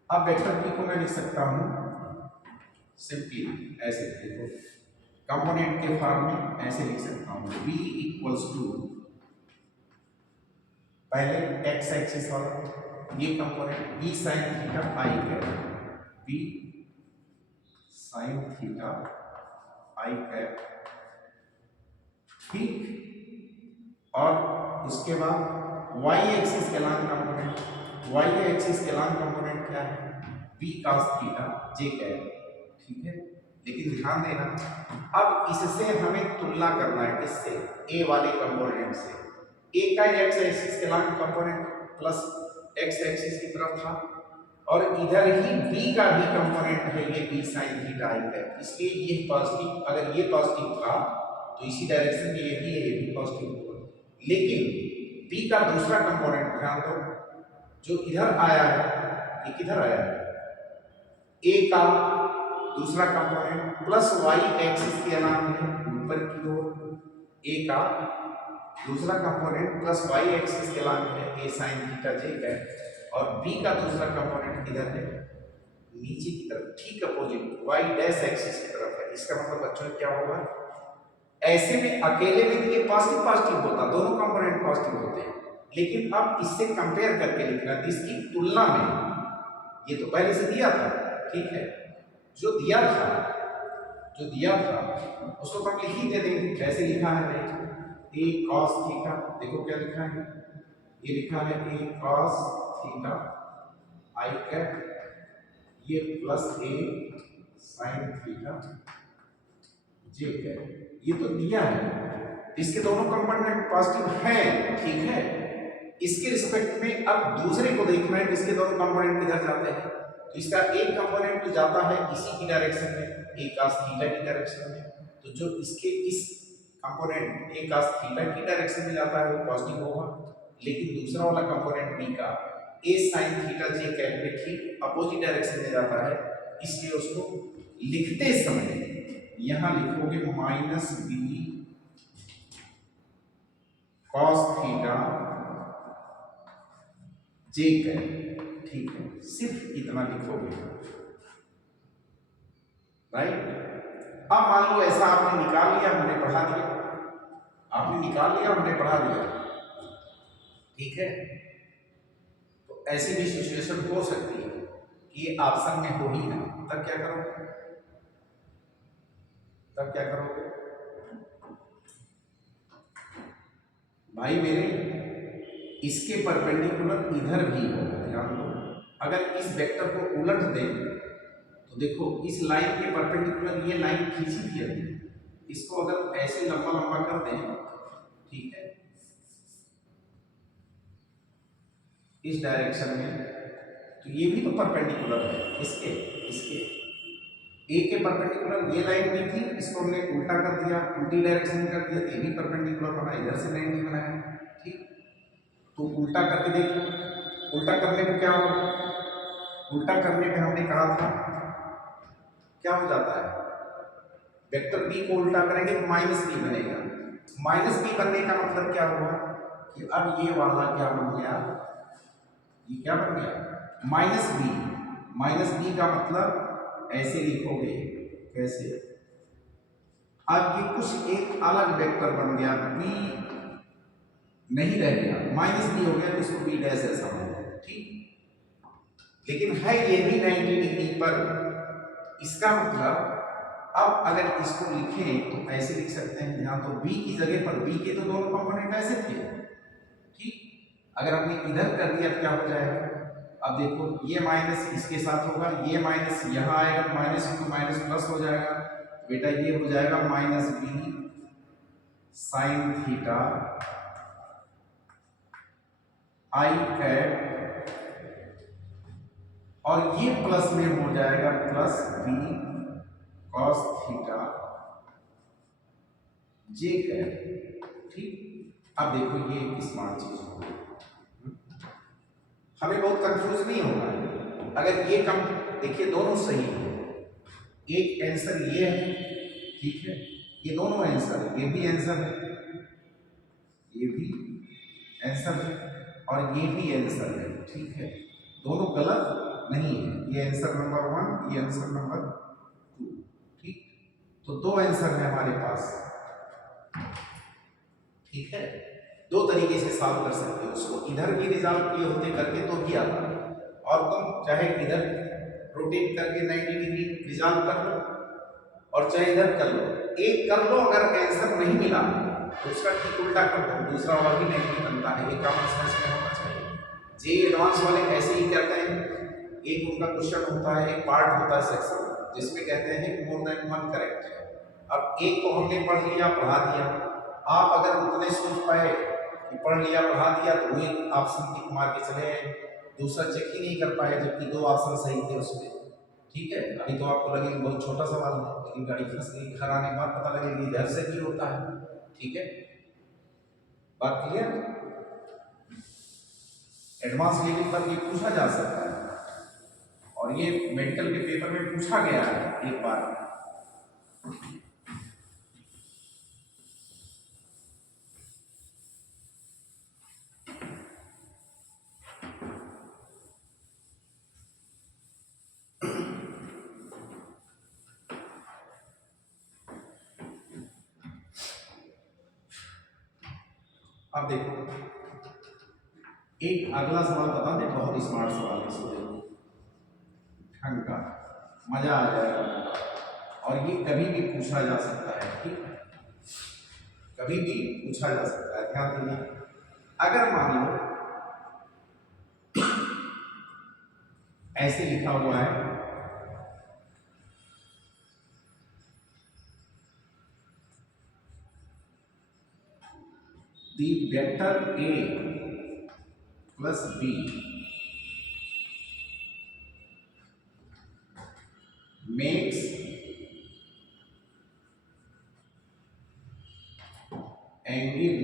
अब वेक्टर b को मैं लिख सकता हूं सिंपली ऐसे, देखो कंपोनेंट के फॉर्म में ऐसे लिख सकता हूं, b इक्वल्स टू पहले x एक्सिस वाला ये component b sin theta i cap, b sin theta i cap. ठीक, और उसके बाद y एक्सिस के लॉन्ग कंपोनेंट, y एक्सिस के लॉन्ग कंपोनेंट क्या है, b cos theta j cap. ठीक है, लेकिन ध्यान देना अब इससे हमें तुलना करना है, किससे, a वाले कंपोनेंट से। a का x एक्सिस के long component plus x axis की तरफ था, और इधर ही b का भी कंपोनेंट है ये b sin theta i cap, इसलिए ये पॉजिटिव, अगर ये पॉजिटिव था तो इसी डायरेक्शन में ये भी है, ये भी पॉजिटिव होगा। लेकिन b का दूसरा कंपोनेंट ध्यान दो, जो इधर आया है, ये किधर आया है, a का दूसरा कंपोनेंट प्लस y एक्सिस के नाम है ऊपर की ओर, a का दूसरा कंपोनेंट प्लस y एक्सिस के नाम है a sin theta j cap, और b का दूसरा कंपोनेंट इधर है नीचे की तरफ, ठीक अपोजिट y डैश एक्सिस की तरफ है। इसका मतलब बच्चों क्या होगा, ऐसे में अकेले में ये पॉजिटिव पॉजिटिव होता, दोनों कंपोनेंट पॉजिटिव होते हैं, लेकिन अब इससे कंपेयर करके लिखना, इसकी तुलना में, ये तो पहले से दिया था, ठीक है, जो दिया था उसको हम लिख ही दे देंगे, कैसे लिखा है भाई, a cos थीटा, देखो क्या लिखा है, ये लिखा है a cos theta i cap, ये plus a sin theta j cap, ये तो दिया है, इसके दोनों कंपोनेंट पॉजिटिव हैं। ठीक है, इसके रिस्पेक्ट में अब दूसरे को देखना है, इसके दोनों कंपोनेंट किधर जाते हैं, तो इसका एक कंपोनेंट तो जाता है इसी की डायरेक्शन में, a cos थीटा की डायरेक्शन में, तो जो इसके इस कंपोनेंट a cos थीटा की डायरेक्शन में जाता है वो पॉजिटिव होगा, लेकिन दूसरा वाला कंपोनेंट b का ए साइन थीटा जे कैप में ठीक अपोजिट डायरेक्शन में जाता है, इसलिए उसको लिखते समय यहां लिखोगे minus B cos theta J cap, ठीक है, सिर्फ इतना लिखोगे, राइट। अब मान लो ऐसा आपने निकाल लिया, हमने पढ़ा दिया, आपने निकाल लिया, हमने पढ़ा दिया, ठीक है। तो ऐसी भी सिचुएशन हो सकती है कि ऑप्शन में हो ही ना, तब क्या करोगे, तब क्या करोगे भाई मेरे, इसके परपेंडिकुलर इधर भी होगा, ध्यान दो। अगर इस वेक्टर को उलट दें तो देखो इस लाइन के परपेंडिकुलर ये लाइन खींची थी अभी, इसको अगर ऐसे लंबा लंबा कर दें, ठीक है, इस डायरेक्शन में, तो ये भी तो परपेंडिकुलर है इसके, इसके ए के परपेंडिकुलर ये लाइन भी थी, इसको हमने उल्टा कर दिया, उल्टी डायरेक्शन में कर दिया, ये भी परपेंडिकुलर बना, इधर से लाइन नहीं बनाया, ठीक। तो उल्टा करके देख लो, उल्टा करने पे क्या होगा, उल्टा करने पे हमने कहा था क्या हो जाता है, वेक्टर बी को उल्टा करेंगे तो माइनस बी बनेगा। माइनस बी बनने का मतलब क्या हुआ कि अब ये वाला क्या बन गया, ये क्या बन गया माइनस बी। माइनस बी का मतलब ऐसे लिखोगे, कैसे, अब ये कुछ एक अलग वेक्टर बन गया, बी नहीं रह गया, माइनस बी हो गया, तो इसको बी डैश ऐसा बन गया, ठीक। लेकिन है ये भी 90 डिग्री पर, इसका मतलब अब अगर इसको लिखें तो ऐसे लिख सकते हैं, यहाँ तो b की जगह पर, b के तो दोनों कंपोनेंट ऐसे थे, ठीक। अगर हमने इधर कर दिया तो क्या हो जाएगा, अब देखो ये माइनस इसके साथ होगा, ये माइनस यहाँ आएगा, माइनस इंटू माइनस प्लस हो जाएगा, बेटा ये हो जाएगा minus B sine theta I cap, और ये प्लस में हो जाएगा plus B cos theta J cap, ठीक। अब देखो ये एक स्मार्ट चीज होगी, हमें बहुत कंफ्यूज नहीं होगा अगर ये कम, देखिए दोनों सही है, एक आंसर ये है, ठीक है, ये दोनों आंसर है, ये भी आंसर है, ये भी आंसर है, और ये भी आंसर है, ठीक है, दोनों गलत नहीं है, ये आंसर नंबर 1, ये आंसर नंबर 2, ठीक। तो दो आंसर है हमारे पास, ठीक है। दो तरीके से सॉल्व कर सकते हो, उसको इधर भी रिजॉल्व किए होते करके तो भी आता, और तुम चाहे इधर रोटेट करके 90 डिग्री रिजॉल्व कर लो, और चाहे इधर कर लो, एक कर लो, अगर आंसर नहीं मिला तो उसका ठीक उल्टा कर दो, दूसरा वाला भी नहीं बनता है, ये कॉमन सेंस में होना चाहिए। जे एडवांस वाले ऐसे ही करते हैं, एक उनका क्वेश्चन होता है, एक पार्ट होता है सेक्शन, जिसमें कहते हैं कि मोर देन वन करेक्ट है। अब एक को हमने पढ़ लिया, पढ़ा दिया, आप अगर उतने सोच पाए कि पढ़ लिया पढ़ा दिया तो वही ऑप्शन टिक मार के चले आए, दूसरा चेक ही नहीं कर पाए जबकि दो ऑप्शन सही थे उसमें, ठीक है। अभी तो आपको लगेगा बहुत छोटा सवाल है, लेकिन गाड़ी फंस गई, घर आने के बाद पता लगेगा इधर से भी होता है, ठीक है। बात क्लियर, एडवांस लेवल पर ये पूछा जा सकता है, और ये मेडिकल के पेपर में पूछा गया है एक बार। अब देखो एक अगला सवाल बता दे, बहुत स्मार्ट सवाल है, इसको देखो ढंग का, मजा आ जाएगा, और ये कभी भी पूछा जा सकता है, ठीक है, कभी भी पूछा जा सकता है, ध्यान दीजिए। अगर मान लो ऐसे लिखा हुआ है, the vector A plus B makes angle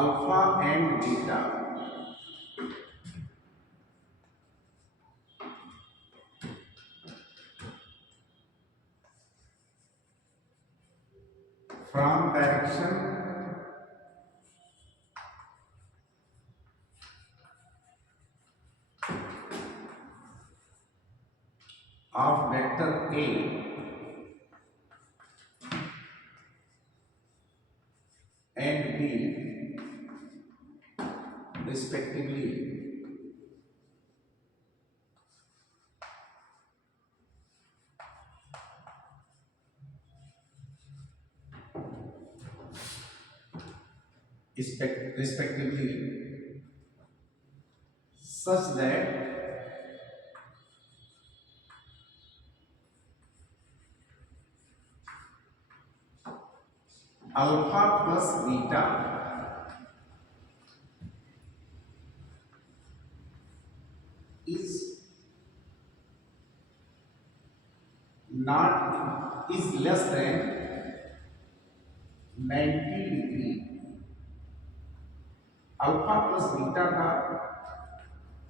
alpha and beta from direction of vector A and B respectively respectively such that alpha plus beta is not is less than 90 degree. Alpha plus beta का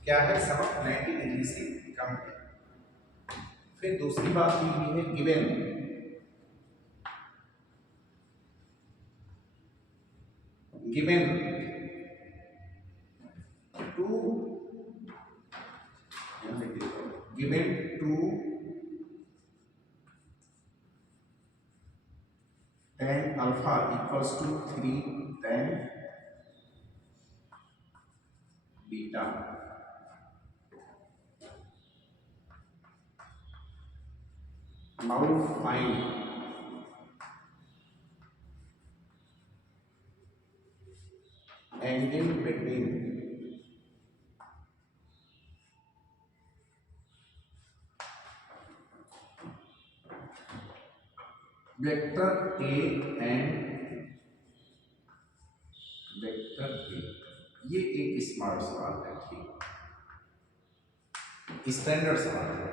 क्या है, सबक 90 degree से कम है। फिर दूसरी बात दी हुई है given given to given to tan alpha equals to 3 tan beta। Now find angle between vector A and vector A। ये एक स्मार्ट सवाल है, ठीक, स्टैंडर्ड सवाल है।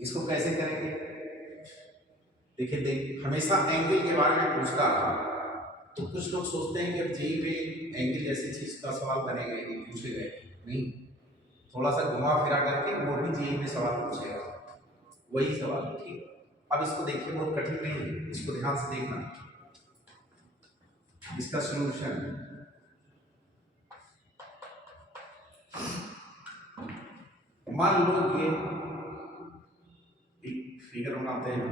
इसको कैसे करेंगे, देखिए हमेशा एंगल के बारे में पूछता रहा तो कुछ लोग सोचते हैं कि अब जेई में एंगल जैसी चीज का सवाल बनेगा, ये पूछेगा नहीं, थोड़ा सा घुमा फिरा करके वो भी जेई में सवाल पूछेगा, वही सवाल, ठीक। अब इसको देखिए, बहुत कठिन नहीं है, इसको ध्यान से देखना। इसका सॉल्यूशन, मान लो ये एक फिगर बनाते हैं,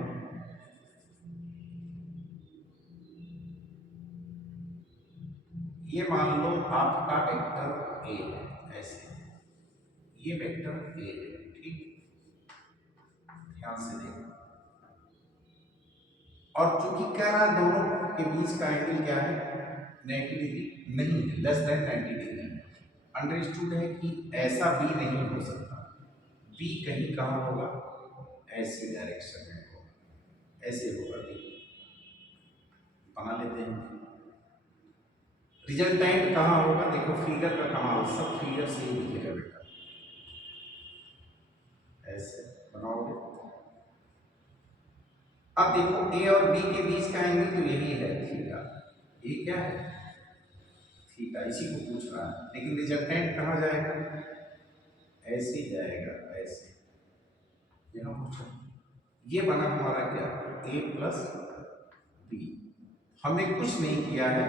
ये मान लो आपका वेक्टर ए है, ऐसे ये वेक्टर ए है, ठीक, ध्यान से देखो। और चूंकि कह रहा है दोनों के बीच का एंगल क्या है, 90 डिग्री नहीं है, लेस देन 90 डिग्री। अंडरस्टूड है कि ऐसा भी नहीं हो सकता, बी कहीं कहाँ होगा, ऐसी डायरेक्शन में होगा, ऐसे होगा, बना लेते हैं। रिजल्टेंट कहाँ होगा, देखो फिगर का कमाल, सब फिगर से ही दिखेगा बेटा, ऐसे बनाओगे। अब देखो ए और बी के बीच का एंगल तो यही है थीटा, ये क्या है थीटा, इसी को पूछ रहा है। लेकिन रिजल्टेंट कहाँ जाएगा, ऐसे ही जाएगा, ऐसे यहाँ पूछो। ये बना हमारा क्या, ए प्लस बी। हमने कुछ नहीं किया है,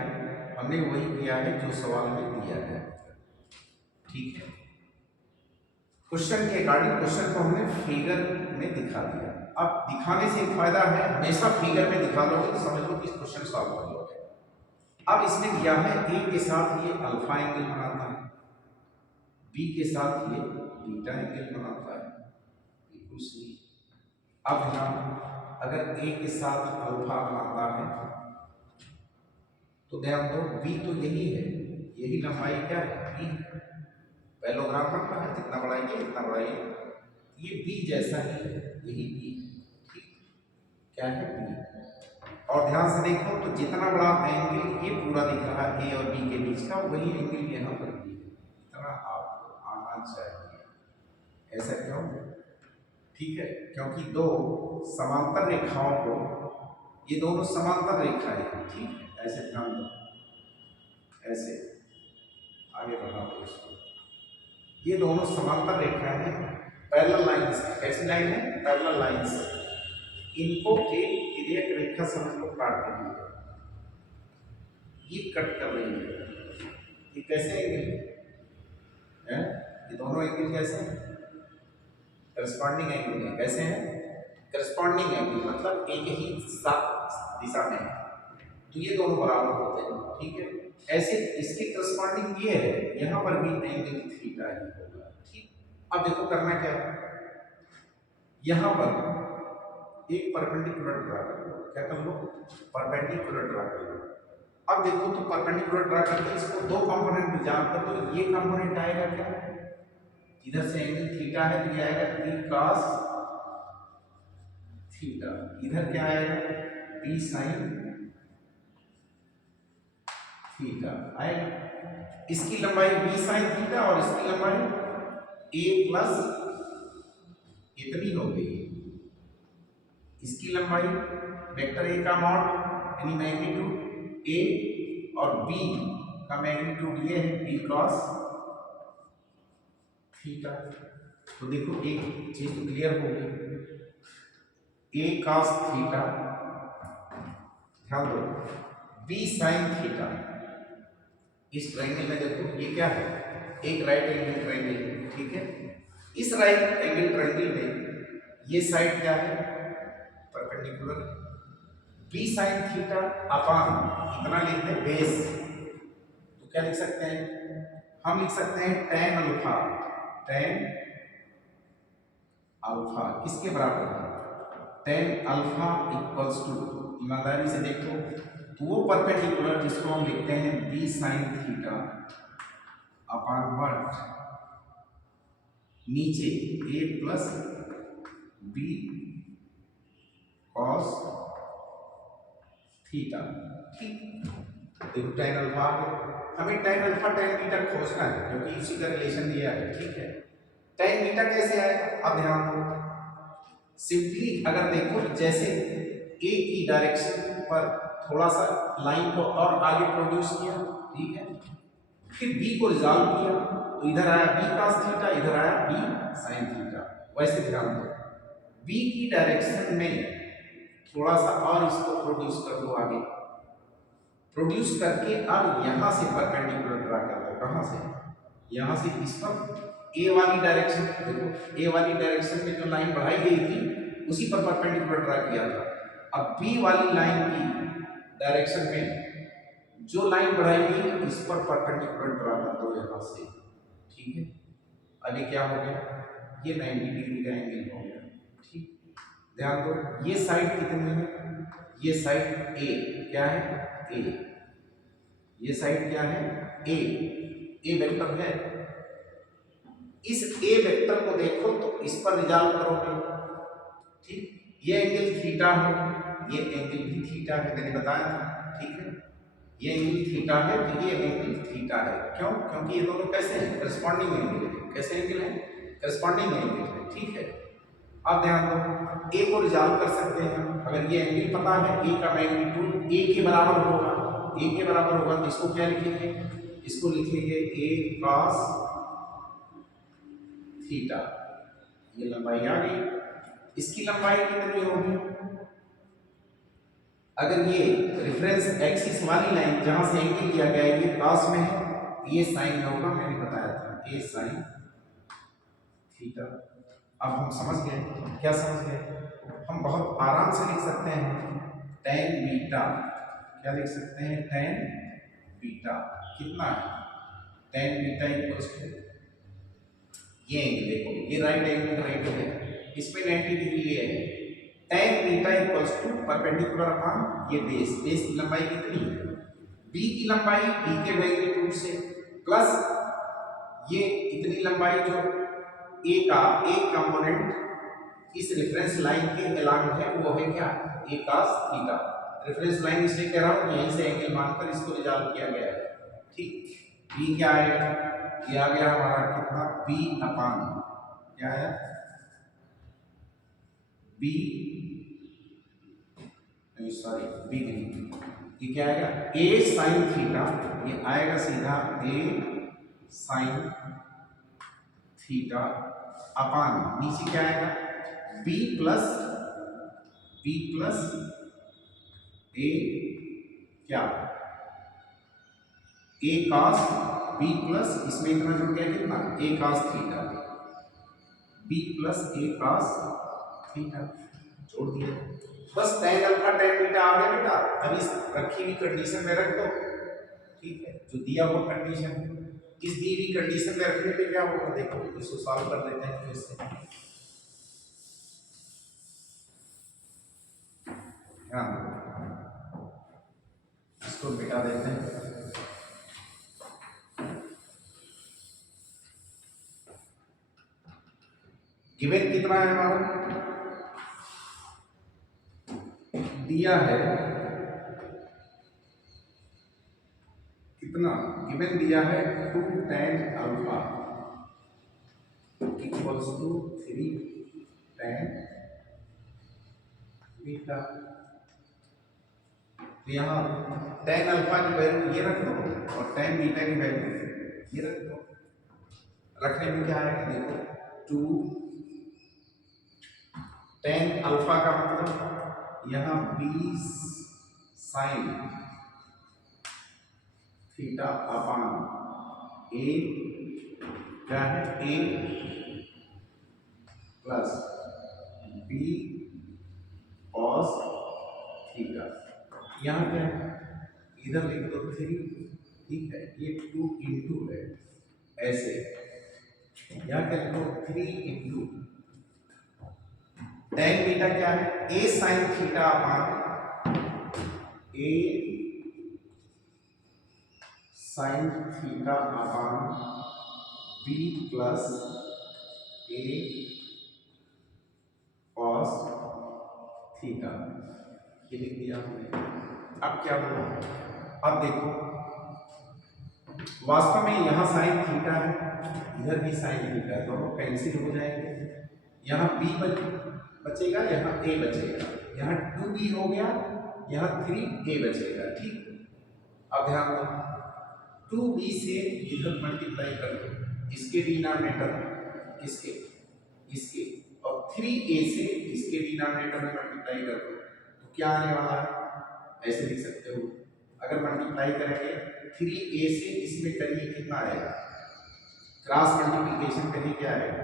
हमने वही किया है जो सवाल में दिया है, ठीक है। क्वेश्चन के अकॉर्डिंग क्वेश्चन को हमने फिगर में दिखा दिया। अब दिखाने से एक फायदा है, हमेशा फिगर में दिखा लोगे तो समझ लो कि क्वेश्चन सॉल्व कर लोगे। अब इसमें दिया है ए के साथ ये अल्फा एंगल बनाता है, बी के साथ ये बीटा एंगल बनाता है, बिल्कुल सही। अब ध्यान, अगर ए के साथ अल्फा बनाता है तो ध्यान दो बी तो यही है, यही लंबाई क्या है, बी। पैरेललोग्राम बनता है, जितना बड़ा ये इतना बड़ा ये बी जैसा ही है, यही बी, ठीक, क्या है बी। और ध्यान से देखो तो जितना बड़ा एंगल ये पूरा दिख रहा है ए और बी के बीच का, वही एंगल यहाँ पर भी है, इतना आपको आना चाहिए। ऐसा क्यों, ठीक है, क्योंकि दो समांतर रेखाओं को, ये दोनों समांतर रेखाएं हैं, ठीक है, ऐसे ध्यान दो, ऐसे आगे बढ़ा दो इसको। ये दोनों समांतर रेखाएं हैं, पैरेलल लाइंस। कैसी लाइन है? Parallel lines. इनको एक तिर्यक रेखा समझ लो काट रही है, ये कट कर रही है। ये कैसे एंगल है? ये दोनों एंगल कैसे हैं? करस्पॉन्डिंग एंगल है। कैसे हैं? करस्पॉन्डिंग एंगल मतलब एक ही दिशा में है, तो ये दोनों बराबर होते हैं। ठीक है, ऐसे इसके करस्पॉन्डिंग ये है, यहाँ पर भी एंगल थीटा ही होगा। ठीक, अब देखो करना क्या है, यहाँ पर एक परपेंडिकुलर ड्रा कर लो। क्या कर लो? परपेंडिकुलर ड्रा कर लो। अब देखो तो परपेंडिकुलर ड्रा करके इसको दो कंपोनेंट में जान कर, तो ये कंपोनेंट आएगा क्या? इधर से एंगल थीटा है तो ये आएगा b cos थीटा, इधर क्या आएगा? b sin थीटा आएगा। इसकी लंबाई b sin थीटा और इसकी लंबाई a प्लस इतनी हो गई। इसकी लंबाई वेक्टर a का मॉड यानी मैग्नीट्यूड a और b का मैग्नीट्यूड ये है b cos थीटा। तो देखो एक चीज तो क्लियर हो गई, a cos थीटा, ध्यान दो b sin थीटा। इस ट्रायंगल में देखो ये क्या है? एक राइट एंगल ट्रायंगल। ठीक है, इस राइट एंगल ट्रायंगल में ये साइड क्या है? Perpendicular. b sin theta upon इतना लिखते हैं बेस, तो क्या लिख सकते हैं? हम लिख सकते हैं tan अल्फा। tan अल्फा किसके बराबर है? tan अल्फा इक्वल्स टू, ईमानदारी से देखो तो वो परपेंडिकुलर जिसको हम लिखते हैं b sin theta upon what? नीचे a plus b cos theta. ठीक, देखो tan अल्फा आ गया। हमें tan अल्फा tan बीटा खोजना है क्योंकि इसी का रिलेशन दिया है। ठीक है, tan बीटा कैसे आएगा? अब ध्यान दो, सिंपली अगर देखो जैसे a की डायरेक्शन पर थोड़ा सा लाइन को और आगे प्रोड्यूस किया, ठीक है, फिर b को रिजॉल्व किया तो इधर आया b cos थीटा, इधर आया b sin थीटा। वैसे ध्यान दो b की डायरेक्शन में थोड़ा सा और इसको प्रोड्यूस कर दो आगे, प्रोड्यूस करके अब यहां से परपेंडिकुलर ड्रा कर दो। कहां से? यहां से इस पर a वाली डायरेक्शन, देखो a वाली डायरेक्शन में जो लाइन बढ़ाई गई थी उसी पर परपेंडिकुलर ड्रा किया था। अब b वाली लाइन की डायरेक्शन में जो लाइन बढ़ाई गई इस पर परपेंडिकुलर ड्रा कर दो यहां से। ठीक है, अब ये क्या हो गया? ये 90 डिग्री का एंगल हो गया। ठीक, ध्यान दो ये साइड कितनी है? ये साइड a क्या है? a। ये साइड क्या है? a वेक्टर है। इस a वेक्टर को देखो तो इस पर रिजॉल्व करोगे। ठीक, ये एंगल थीटा है, ये एंगल भी थीटा है, मैंने बताया था। ठीक है, ये एंगल थीटा है तो ये एंगल थीटा है। क्यों? क्योंकि ये दोनों कैसे हैं? करस्पॉन्डिंग एंगल है। कैसे एंगल है? करस्पॉन्डिंग एंगल है। ठीक है, अब ध्यान दो a को रिजॉल्व कर सकते हैं हम। अगर ये एंगल पता है a का मैग्नीट्यूड a के बराबर होगा, a के बराबर होगा तो इसको क्या लिखेंगे? इसको लिखेंगे a cos थीटा। ये लंबाई आ गई। इसकी लंबाई कितनी होगी? अगर ये रेफरेंस एक्सिस वाली लाइन जहां से एंगल लिया गया है ये cos में है, ये साइन में होगा, मैंने बताया था a sin थीटा। अब हम समझ गए। क्या समझ गए? हम बहुत आराम से लिख सकते हैं tan बीटा। क्या लिख सकते हैं? tan बीटा कितना है? tan बीटा इक्वल्स टू ये एंगल, देखो ये राइट एंगल राइट है, इसमें 90 डिग्री ये है। tan beta equals to perpendicular upon ये बेस। बेस की लंबाई कितनी है? b की लंबाई b के मैग्नीट्यूड से प्लस ये इतनी लंबाई जो a का एक कंपोनेंट इस रेफरेंस लाइन के अलांग है वो है क्या? a cos theta. Reference line इसलिए कह रहा हूं यहीं से एंगल मानकर इसको रिजॉल्व किया गया है। ठीक, b क्या आएगा? ये आ गया हमारा कितना? b अपान क्या है? b सॉरी बी ग्रीन, ये क्या आएगा ए साइन थीटा, ये आएगा सीधा ए साइन थीटा अपान नीचे क्या आएगा बी प्लस ए क्या ए cos बी प्लस इसमें इतना जुड़ गया कितना ए cos थीटा, बी प्लस ए cos थीटा जोड़ दिया, बस tan अल्फा tan बीटा आ गया बेटा। अब इस रखी हुई कंडीशन में रख दो, ठीक है, जो दिया हुआ कंडीशन, इस दी हुई कंडीशन में रखने पे क्या होगा देखो, इसको सॉल्व कर देते हैं फिर से। हाँ इसको मिटा देते हैं। गिवन कितना है हमारा, दिया है कितना, गिवन दिया है 2 tan alpha equals to 3 tan beta. तो यहाँ tan अल्फा की वैल्यू ये रख दो और tan बीटा की वैल्यू ये रख दो, रखने में क्या आएगा देखो 2 tan अल्फा का मतलब यहाँ 20 साइन थीटा अपान ए क्या है ए प्लस बी कॉस थीटा, यहाँ क्या है इधर लिख दो 3, ठीक है, ये 2 इंटू है ऐसे, यहाँ क्या लिखो 3 इंटू tan बीटा क्या है a sin theta upon a sin theta upon b plus a cos theta, ये लिख दिया हमने। अब क्या हुआ, अब देखो वास्तव में यहाँ साइन थीटा है, इधर भी साइन थीटा है, दोनों कैंसिल हो जाएंगे, यहाँ b बचेगा, यहाँ a बचेगा, यहाँ 2b हो गया, यहाँ 3a बचेगा, ठीक। अब ध्यान दो 2b से इधर मल्टीप्लाई कर दो, इसके डिनोमिनेटर में किसके इसके, और 3a से इसके डिनोमिनेटर में मल्टीप्लाई कर दो, तो क्या आने वाला है, ऐसे लिख सकते हो, अगर मल्टीप्लाई करेंगे 3a से इसमें करिए कितना आएगा, क्रॉस मल्टीप्लिकेशन करिए क्या आएगा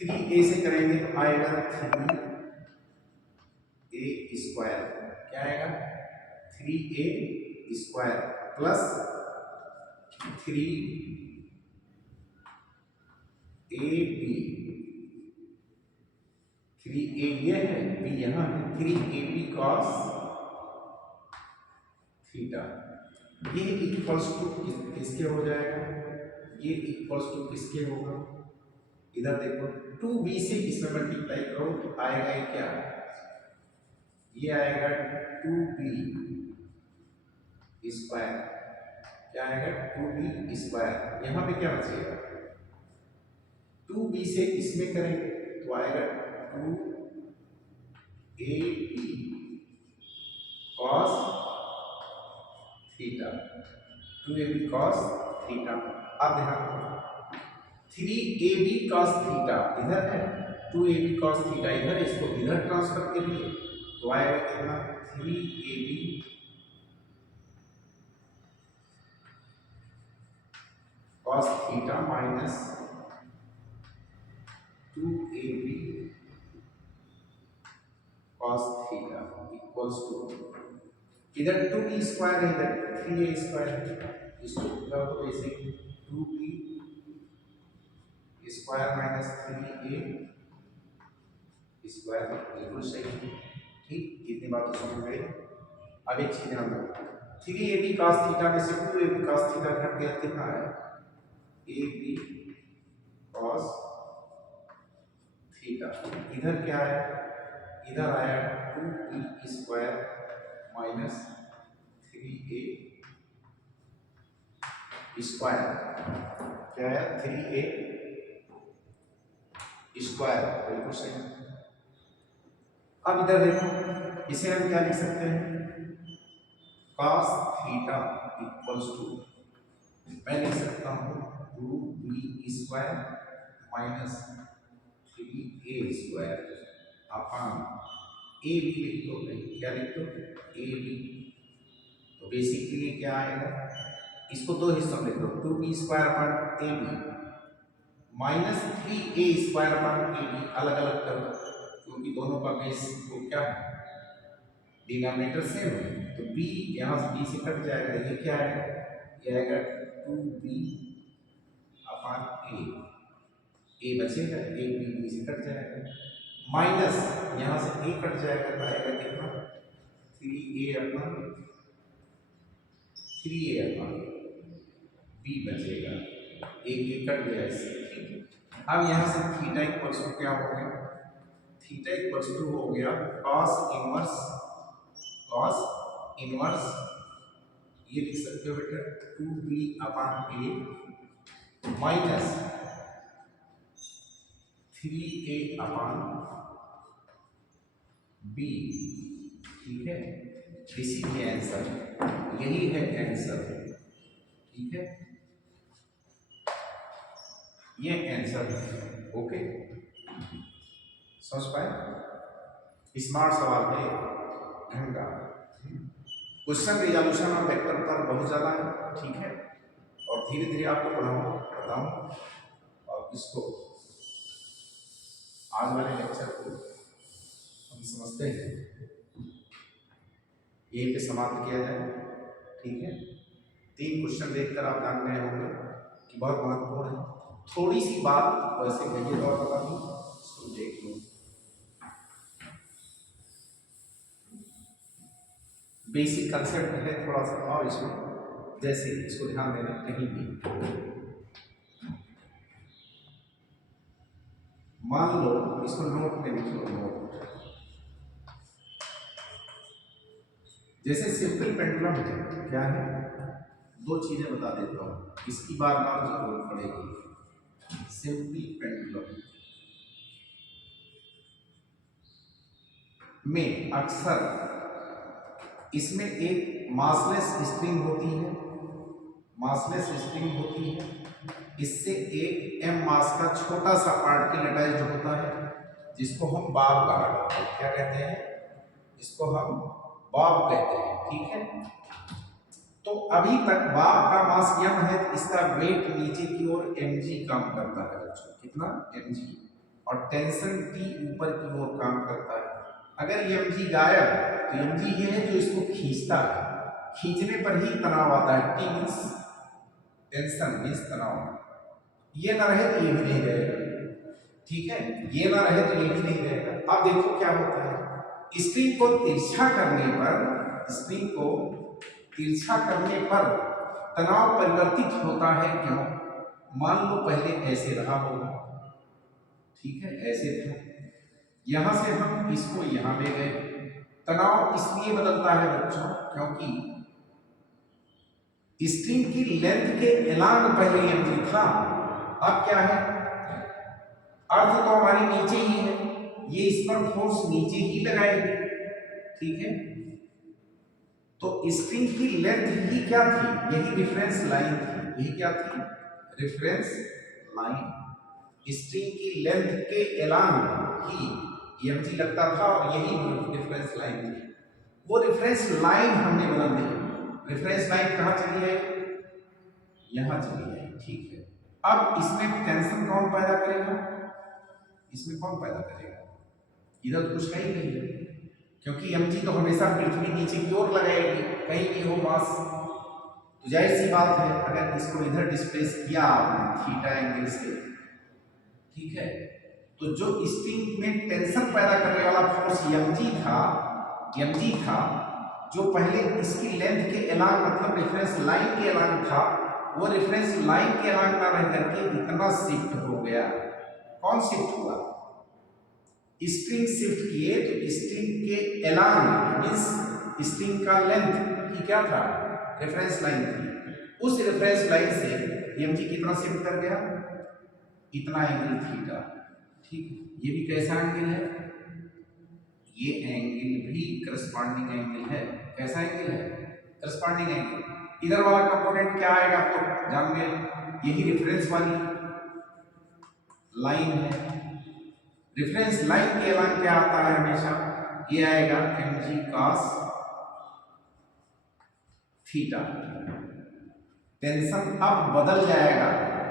3a से करेंगे तो आएगा 3a स्क्वायर, क्या आएगा 3a स्क्वायर प्लस 3a ये है, b यहाँ है, 3ab cos थीटा, ये इक्वल्स टू किसके हो जाएगा, ये इक्वल्स टू किसके होगा, इधर देखो 2b से इसमें मल्टीप्लाई करो तो आएगा ये क्या, ये आएगा 2b स्क्वायर, क्या आएगा 2b स्क्वायर, यहाँ पे क्या बचेगा 2b से इसमें करेंगे तो आएगा 2ab cos theta, 2ab cos theta. अब ध्यान दो 3ab cos थीटा इधर है, 2ab cos थीटा इधर, इसको इधर ट्रांसफर करिए तो आएगा कितना 3ab cos theta minus 2ab cos theta equals to, इधर 2b स्क्वायर है, इधर 3a स्क्वायर, इसको कर दो ऐसे 2b square minus 3a square बिल्कुल सही, ठीक, इतनी बात तो समझ गए। अब एक चीज ध्यान रखो 3ab cos थीटा में से 2ab cos थीटा घट गया, कितना है ab cos थीटा, इधर क्या है, इधर आया 2b square minus 3a square, क्या है 3a स्क्वायर बिल्कुल सही। अब इधर देखो, इसे हम क्या लिख सकते हैं, cos थीटा इक्वल्स टू, मैं लिख सकता हूँ 2b² minus 3a² upon A B लिख दो भाई, क्या लिख दो, ए बी। तो बेसिकली क्या आएगा, इसको दो हिस्सों में लिख दो, 2b² upon A B minus 3a² upon A B, अलग अलग कर दो क्योंकि दोनों का बेस को क्या है, डिनोमिनेटर सेम है। तो b यहाँ से b से कट जाएगा, ये क्या आएगा, ये आएगा 2b अपॉन ए बचेगा, ए b से कट जाएगा, माइनस यहाँ से a कट जाएगा तो आएगा कितना, 3a अपॉन b बचेगा, एक कट गया इससे, ठीक है। अब यहाँ से थीटा इक्वल्स टू क्या हो गया, थीटा इक्वल्स टू हो गया cos इनवर्स ये लिख सकते हो बेटा 2b upon a minus 3a upon b, ठीक है। इसी के आंसर, यही है आंसर, ठीक है, ये आंसर है। ओके, समझ पाए, स्मार्ट सवाल है, ढंग का। क्वेश्चन रिजोल्यूशन और वेक्टर पर बहुत ज़्यादा है, ठीक है, और धीरे धीरे आपको पढ़ाऊँ और इसको आज वाले लेक्चर को हम समझते हैं, यही पे समाप्त किया जाए, ठीक है। 3 क्वेश्चन देखकर आप जान गए होंगे कि बहुत महत्वपूर्ण है। थोड़ी सी बात वैसे कहिए तो बता दूँ, इसको देख लो, बेसिक कंसेप्ट है थोड़ा सा, और इसमें जैसे इसको ध्यान देना, कहीं भी मान लो, इसको नोट में लिख लो, नोट, जैसे सिंपल पेंडुलम है, क्या है, 2 चीजें बता देता हूँ, इसकी बार बार जरूरत पड़ेगी। सिंपल पेंडुलम में अक्सर इसमें एक मासलेस स्प्रिंग होती है, मासलेस स्प्रिंग होती है, इससे एक m मास का छोटा सा पार्टिकल अटैच होता है, जिसको हम बॉब कहा करते हैं, क्या कहते हैं, इसको हम बॉब कहते हैं, ठीक है। तो अभी तक बॉब का मास m है, तो इसका वेट नीचे की ओर mg काम करता है बच्चों, कितना, mg, और टेंशन T ऊपर की ओर काम करता है। अगर mg गायब, तो mg ये है जो इसको खींचता है, खींचने पर ही तनाव आता है, T मींस टेंशन मींस तनाव, ये ना रहे तो ये भी नहीं रहेगा, ठीक है, ये ना रहे तो ये भी नहीं रहेगा। अब देखो क्या होता है, स्प्रिंग को तिरछा करने पर, स्प्रिंग को तिरछा करने पर तनाव परिवर्तित होता है, क्यों, मान लो पहले ऐसे रहा होगा, ठीक है, ऐसे था, यहां से हम इसको यहां ले गए, तनाव इसलिए बदलता है बच्चों क्योंकि स्ट्रिंग की लेंथ के एलान पहले mg था, अब क्या है, अर्थ तो हमारे नीचे ही है, ये इस पर फोर्स नीचे ही लगाएगी, ठीक है। तो स्ट्रिंग की लेंथ ही क्या थी, यही रेफरेंस लाइन थी, यही क्या थी, रेफरेंस लाइन, स्ट्रिंग की लेंथ के एलान ही mg लगता था और यही रेफरेंस लाइन थी। वो रेफरेंस लाइन हमने बदल दी, रेफरेंस लाइन कहाँ चली है, यहाँ चली है, ठीक है। अब इसमें टेंशन कौन पैदा करेगा, इसमें कौन पैदा करेगा, इधर तो कुछ है ही नहीं, क्योंकि mg तो हमेशा पृथ्वी नीचे की ओर लगाएगी, कहीं भी हो मास, तो जाहिर सी बात है अगर इसको इधर डिस्प्लेस किया आपने थीटा एंगल से, ठीक है, तो जो स्प्रिंग में टेंशन पैदा करने वाला फोर्स mg था, जो पहले इसकी लेंथ के एलान मतलब रेफरेंस लाइन के एलान था, वो रेफरेंस लाइन के एलान ना रह करके इतना शिफ्ट हो गया। कौन शिफ्ट हुआ, स्प्रिंग शिफ्ट किए, तो स्प्रिंग के एलान मींस स्प्रिंग का लेंथ ही क्या था, रेफरेंस लाइन थी, उस रेफरेंस लाइन से mg कितना शिफ्ट कर गया, इतना एंगल थीटा, ठीक, ये भी कैसा एंगल है, ये एंगल भी करस्पॉन्डिंग एंगल है। कैसा एंगल है? Corresponding angle. इधर वाला कंपोनेंट क्या आएगा आपको जान गए, यही रेफरेंस वाली लाइन है। रेफरेंस लाइन के अलावा क्या आता है हमेशा, ये आएगा mg cos थीटा। टेंशन अब बदल जाएगा,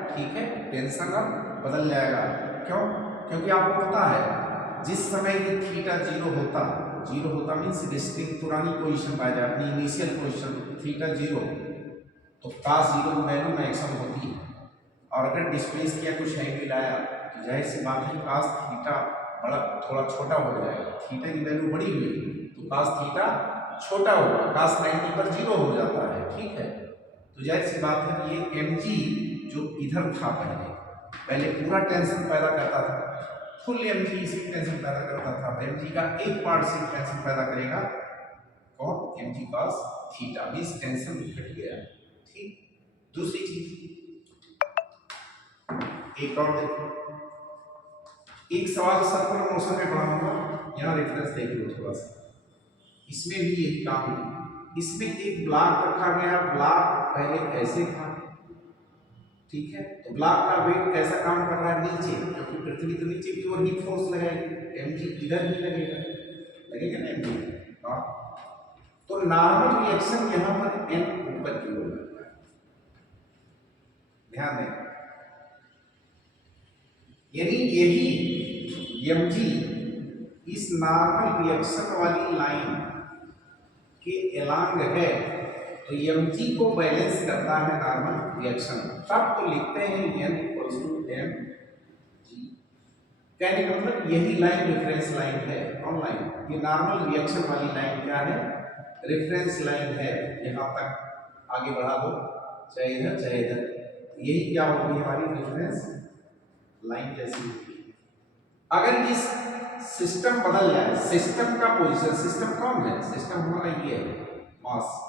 ठीक है, टेंशन अब बदल जाएगा। क्यों? क्योंकि आपको पता है जिस समय ये थीटा जीरो होता मीन्स डिस्टिंक्ट पुरानी पोजीशन पाया जाए, अपनी इनिशियल पोजीशन थीटा जीरो, तो cos जीरो वैल्यू मैक्सिमम होती है। और अगर डिस्प्लेस किया कुछ एंगल आया तो जाहिर सी बात है cos थीटा बड़ा थोड़ा छोटा हो जाएगा। थीटा की वैल्यू बड़ी हुई तो cos थीटा छोटा होगा, cos 90 पर जीरो हो जाता है, ठीक है। तो जाहिर सी बात है ये mg जो इधर था पहले पूरा टेंशन पैदा करता था, फुल mg इसी टेंशन पैदा करता था, mg का एक पार्ट से टेंशन पैदा करेगा कौन, mg cos theta, means tension घट गया, ठीक। दूसरी चीज एक और देखो, एक सवाल सर्कुलर मोशन में पढ़ाऊंगा, यहाँ रेफरेंस देख लो थोड़ा सा, इसमें भी यही काम है। इसमें एक ब्लॉक रखा गया, ब्लॉक पहले ऐसे था, ठीक है, तो ब्लॉक का वेट कैसा काम कर रहा है नीचे, क्योंकि पृथ्वी तो नीचे की ओर ही फोर्स लगाएगी, mg इधर भी लगेगा, लगेगा ना mg, हाँ। तो नॉर्मल रिएक्शन यहाँ पर n ऊपर की ओर लगता है, ध्यान दें, यानी यही mg इस नॉर्मल रिएक्शन वाली लाइन के एलांग है, तो mg को बैलेंस करता है नॉर्मल रिएक्शन, तब तो लिखते हैं n इक्वल्स टू mg। कहने का मतलब यही लाइन रेफरेंस लाइन है, कौन लाइन, ये नॉर्मल रिएक्शन वाली लाइन क्या है, रेफरेंस लाइन है। यहाँ तक आगे बढ़ा दो, चाहे इधर चाहे इधर, यही क्या होगी हमारी रेफरेंस लाइन जैसी होगी। अगर इस सिस्टम बदल जाए, सिस्टम का पोजीशन, सिस्टम कौन है, सिस्टम हमारा ये है मास,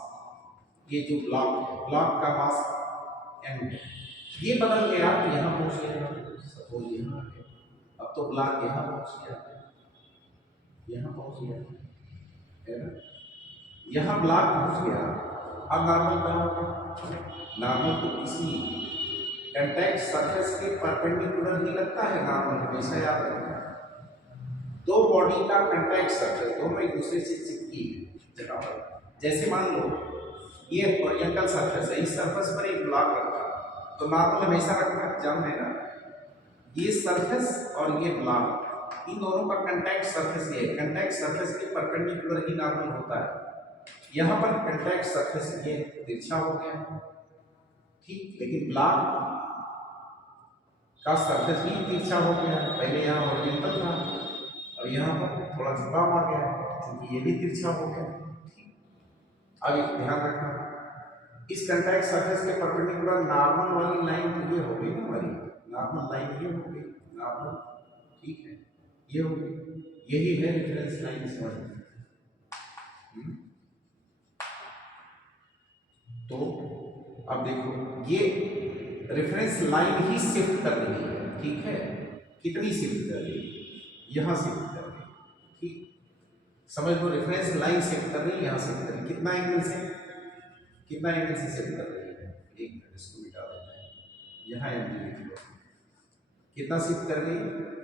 ये जो ब्लॉक है, ब्लॉक का मास m है, ये बदल गया तो यहाँ पहुंच गया, सपोज यहाँ है, अब तो ब्लॉक यहाँ पहुंच गया, यहाँ पहुंच गया है ना, यहाँ ब्लॉक पहुंच गया, अब नॉर्मल क्या होगा, नॉर्मल तो किसी कॉन्टैक्ट सरफेस के परपेंडिकुलर ही लगता है नॉर्मल, हमेशा याद रखना। दो बॉडी का कॉन्टैक्ट सरफेस दोनों एक दूसरे से चिपकी जगह पर, जैसे मान लो ये हॉरिजॉन्टल सरफेस है, इस सरफेस पर एक ब्लॉक रखा तो नॉर्मल हमेशा रखना, जान लेना ये सरफेस और ये ब्लॉक इन दोनों का कॉन्टैक्ट सरफेस ये है, कॉन्टैक्ट सरफेस के परपेंडिकुलर ही नॉर्मल होता है। यहाँ पर कॉन्टैक्ट सरफेस ये तिरछा हो गया, ठीक, लेकिन ब्लॉक का सरफेस भी तिरछा हो गया, पहले यहाँ हॉरिजॉन्टल था और यहाँ पर थोड़ा झुकाव आ गया क्योंकि ये भी तिरछा हो गया, ठीक। आगे ध्यान रखना, इस कॉन्टैक्ट सरफेस के परपेंडिकुलर नॉर्मल वाली लाइन तो ये हो गई ना हमारी, नॉर्मल लाइन ये हो गई नॉर्मल, ठीक है, ये हो गई, यही है रेफरेंस लाइन समझ में। तो अब देखो ये रेफरेंस लाइन ही शिफ्ट कर रही है, ठीक है, कितनी शिफ्ट कर रही है, यहाँ शिफ्ट कर रही है, ठीक, समझ लो रेफरेंस लाइन शिफ्ट कर रही है, यहाँ शिफ्ट कर रही है, कितना एंगल से, कितना एंगल से शिफ्ट कर रही है, एक मिनट इसको मिटा देते हैं, यहाँ एंगल लिख लो, कितना शिफ्ट कर गई,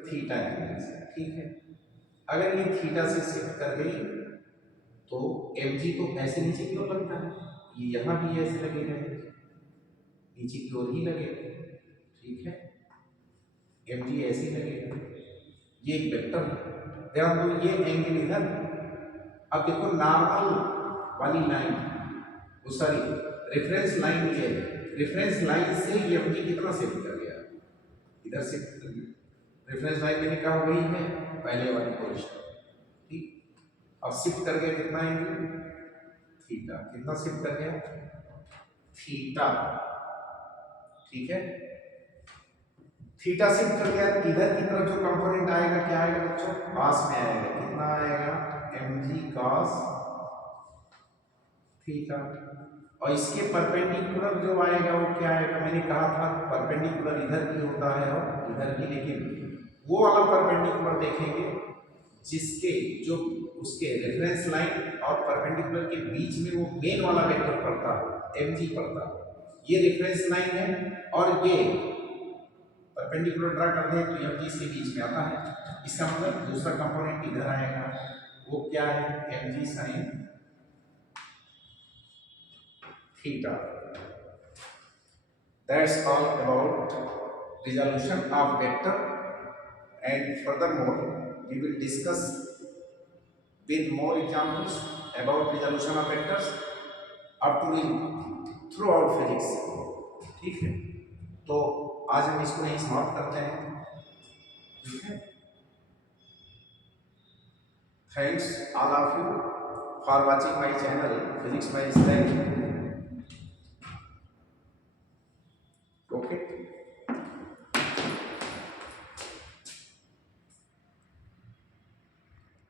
थीटा एंगल से, ठीक है। अगर ये थीटा से शिफ्ट कर गई तो mg तो ऐसे नीचे की ओर लगता है, ये यहाँ भी ऐसे लगेगा, नीचे की ओर ही लगेगा, ठीक है, mg ऐसे ही लगेगा, ये एक वेक्टर है, ध्यान दो ये एंगल इधर। अब देखो नॉर्मल वाली लाइन, वो सॉरी रेफरेंस लाइन ये है, रेफरेंस लाइन से ये mg कितना शिफ्ट कर गया, इधर शिफ्ट कर गया, रेफरेंस लाइन मैंने कहा वही है पहले वाली पोजीशन, ठीक। अब शिफ्ट कर गया कितना एंगल, थीटा, कितना शिफ्ट कर गया, थीटा, ठीक है, थीटा शिफ्ट कर गया, इधर की तरफ जो कंपोनेंट आएगा क्या आएगा बच्चों, पास में आएगा, कितना आएगा, mg cos थीटा, और इसके परपेंडिकुलर जो आएगा वो क्या आएगा, मैंने कहा था परपेंडिकुलर इधर भी होता है और इधर भी, लेकिन वो वाला परपेंडिकुलर देखेंगे जिसके जो उसके रेफरेंस लाइन और परपेंडिकुलर के बीच में वो मेन वाला वेक्टर पड़ता है, mg पड़ता है। ये रेफरेंस लाइन है और ये परपेंडिकुलर ड्रा कर दें तो mg इसके बीच में आता है। इसका मतलब दूसरा कंपोनेंट इधर आएगा, वो क्या है, mg sin theta। That's all about resolution of vector, and furthermore we will discuss with more examples about resolution of vectors up to throughout physics। ठीक है, तो आज हम इसको यहीं समाप्त करते हैं। ठीक है, thanks all of you for watching my channel Physics by Style।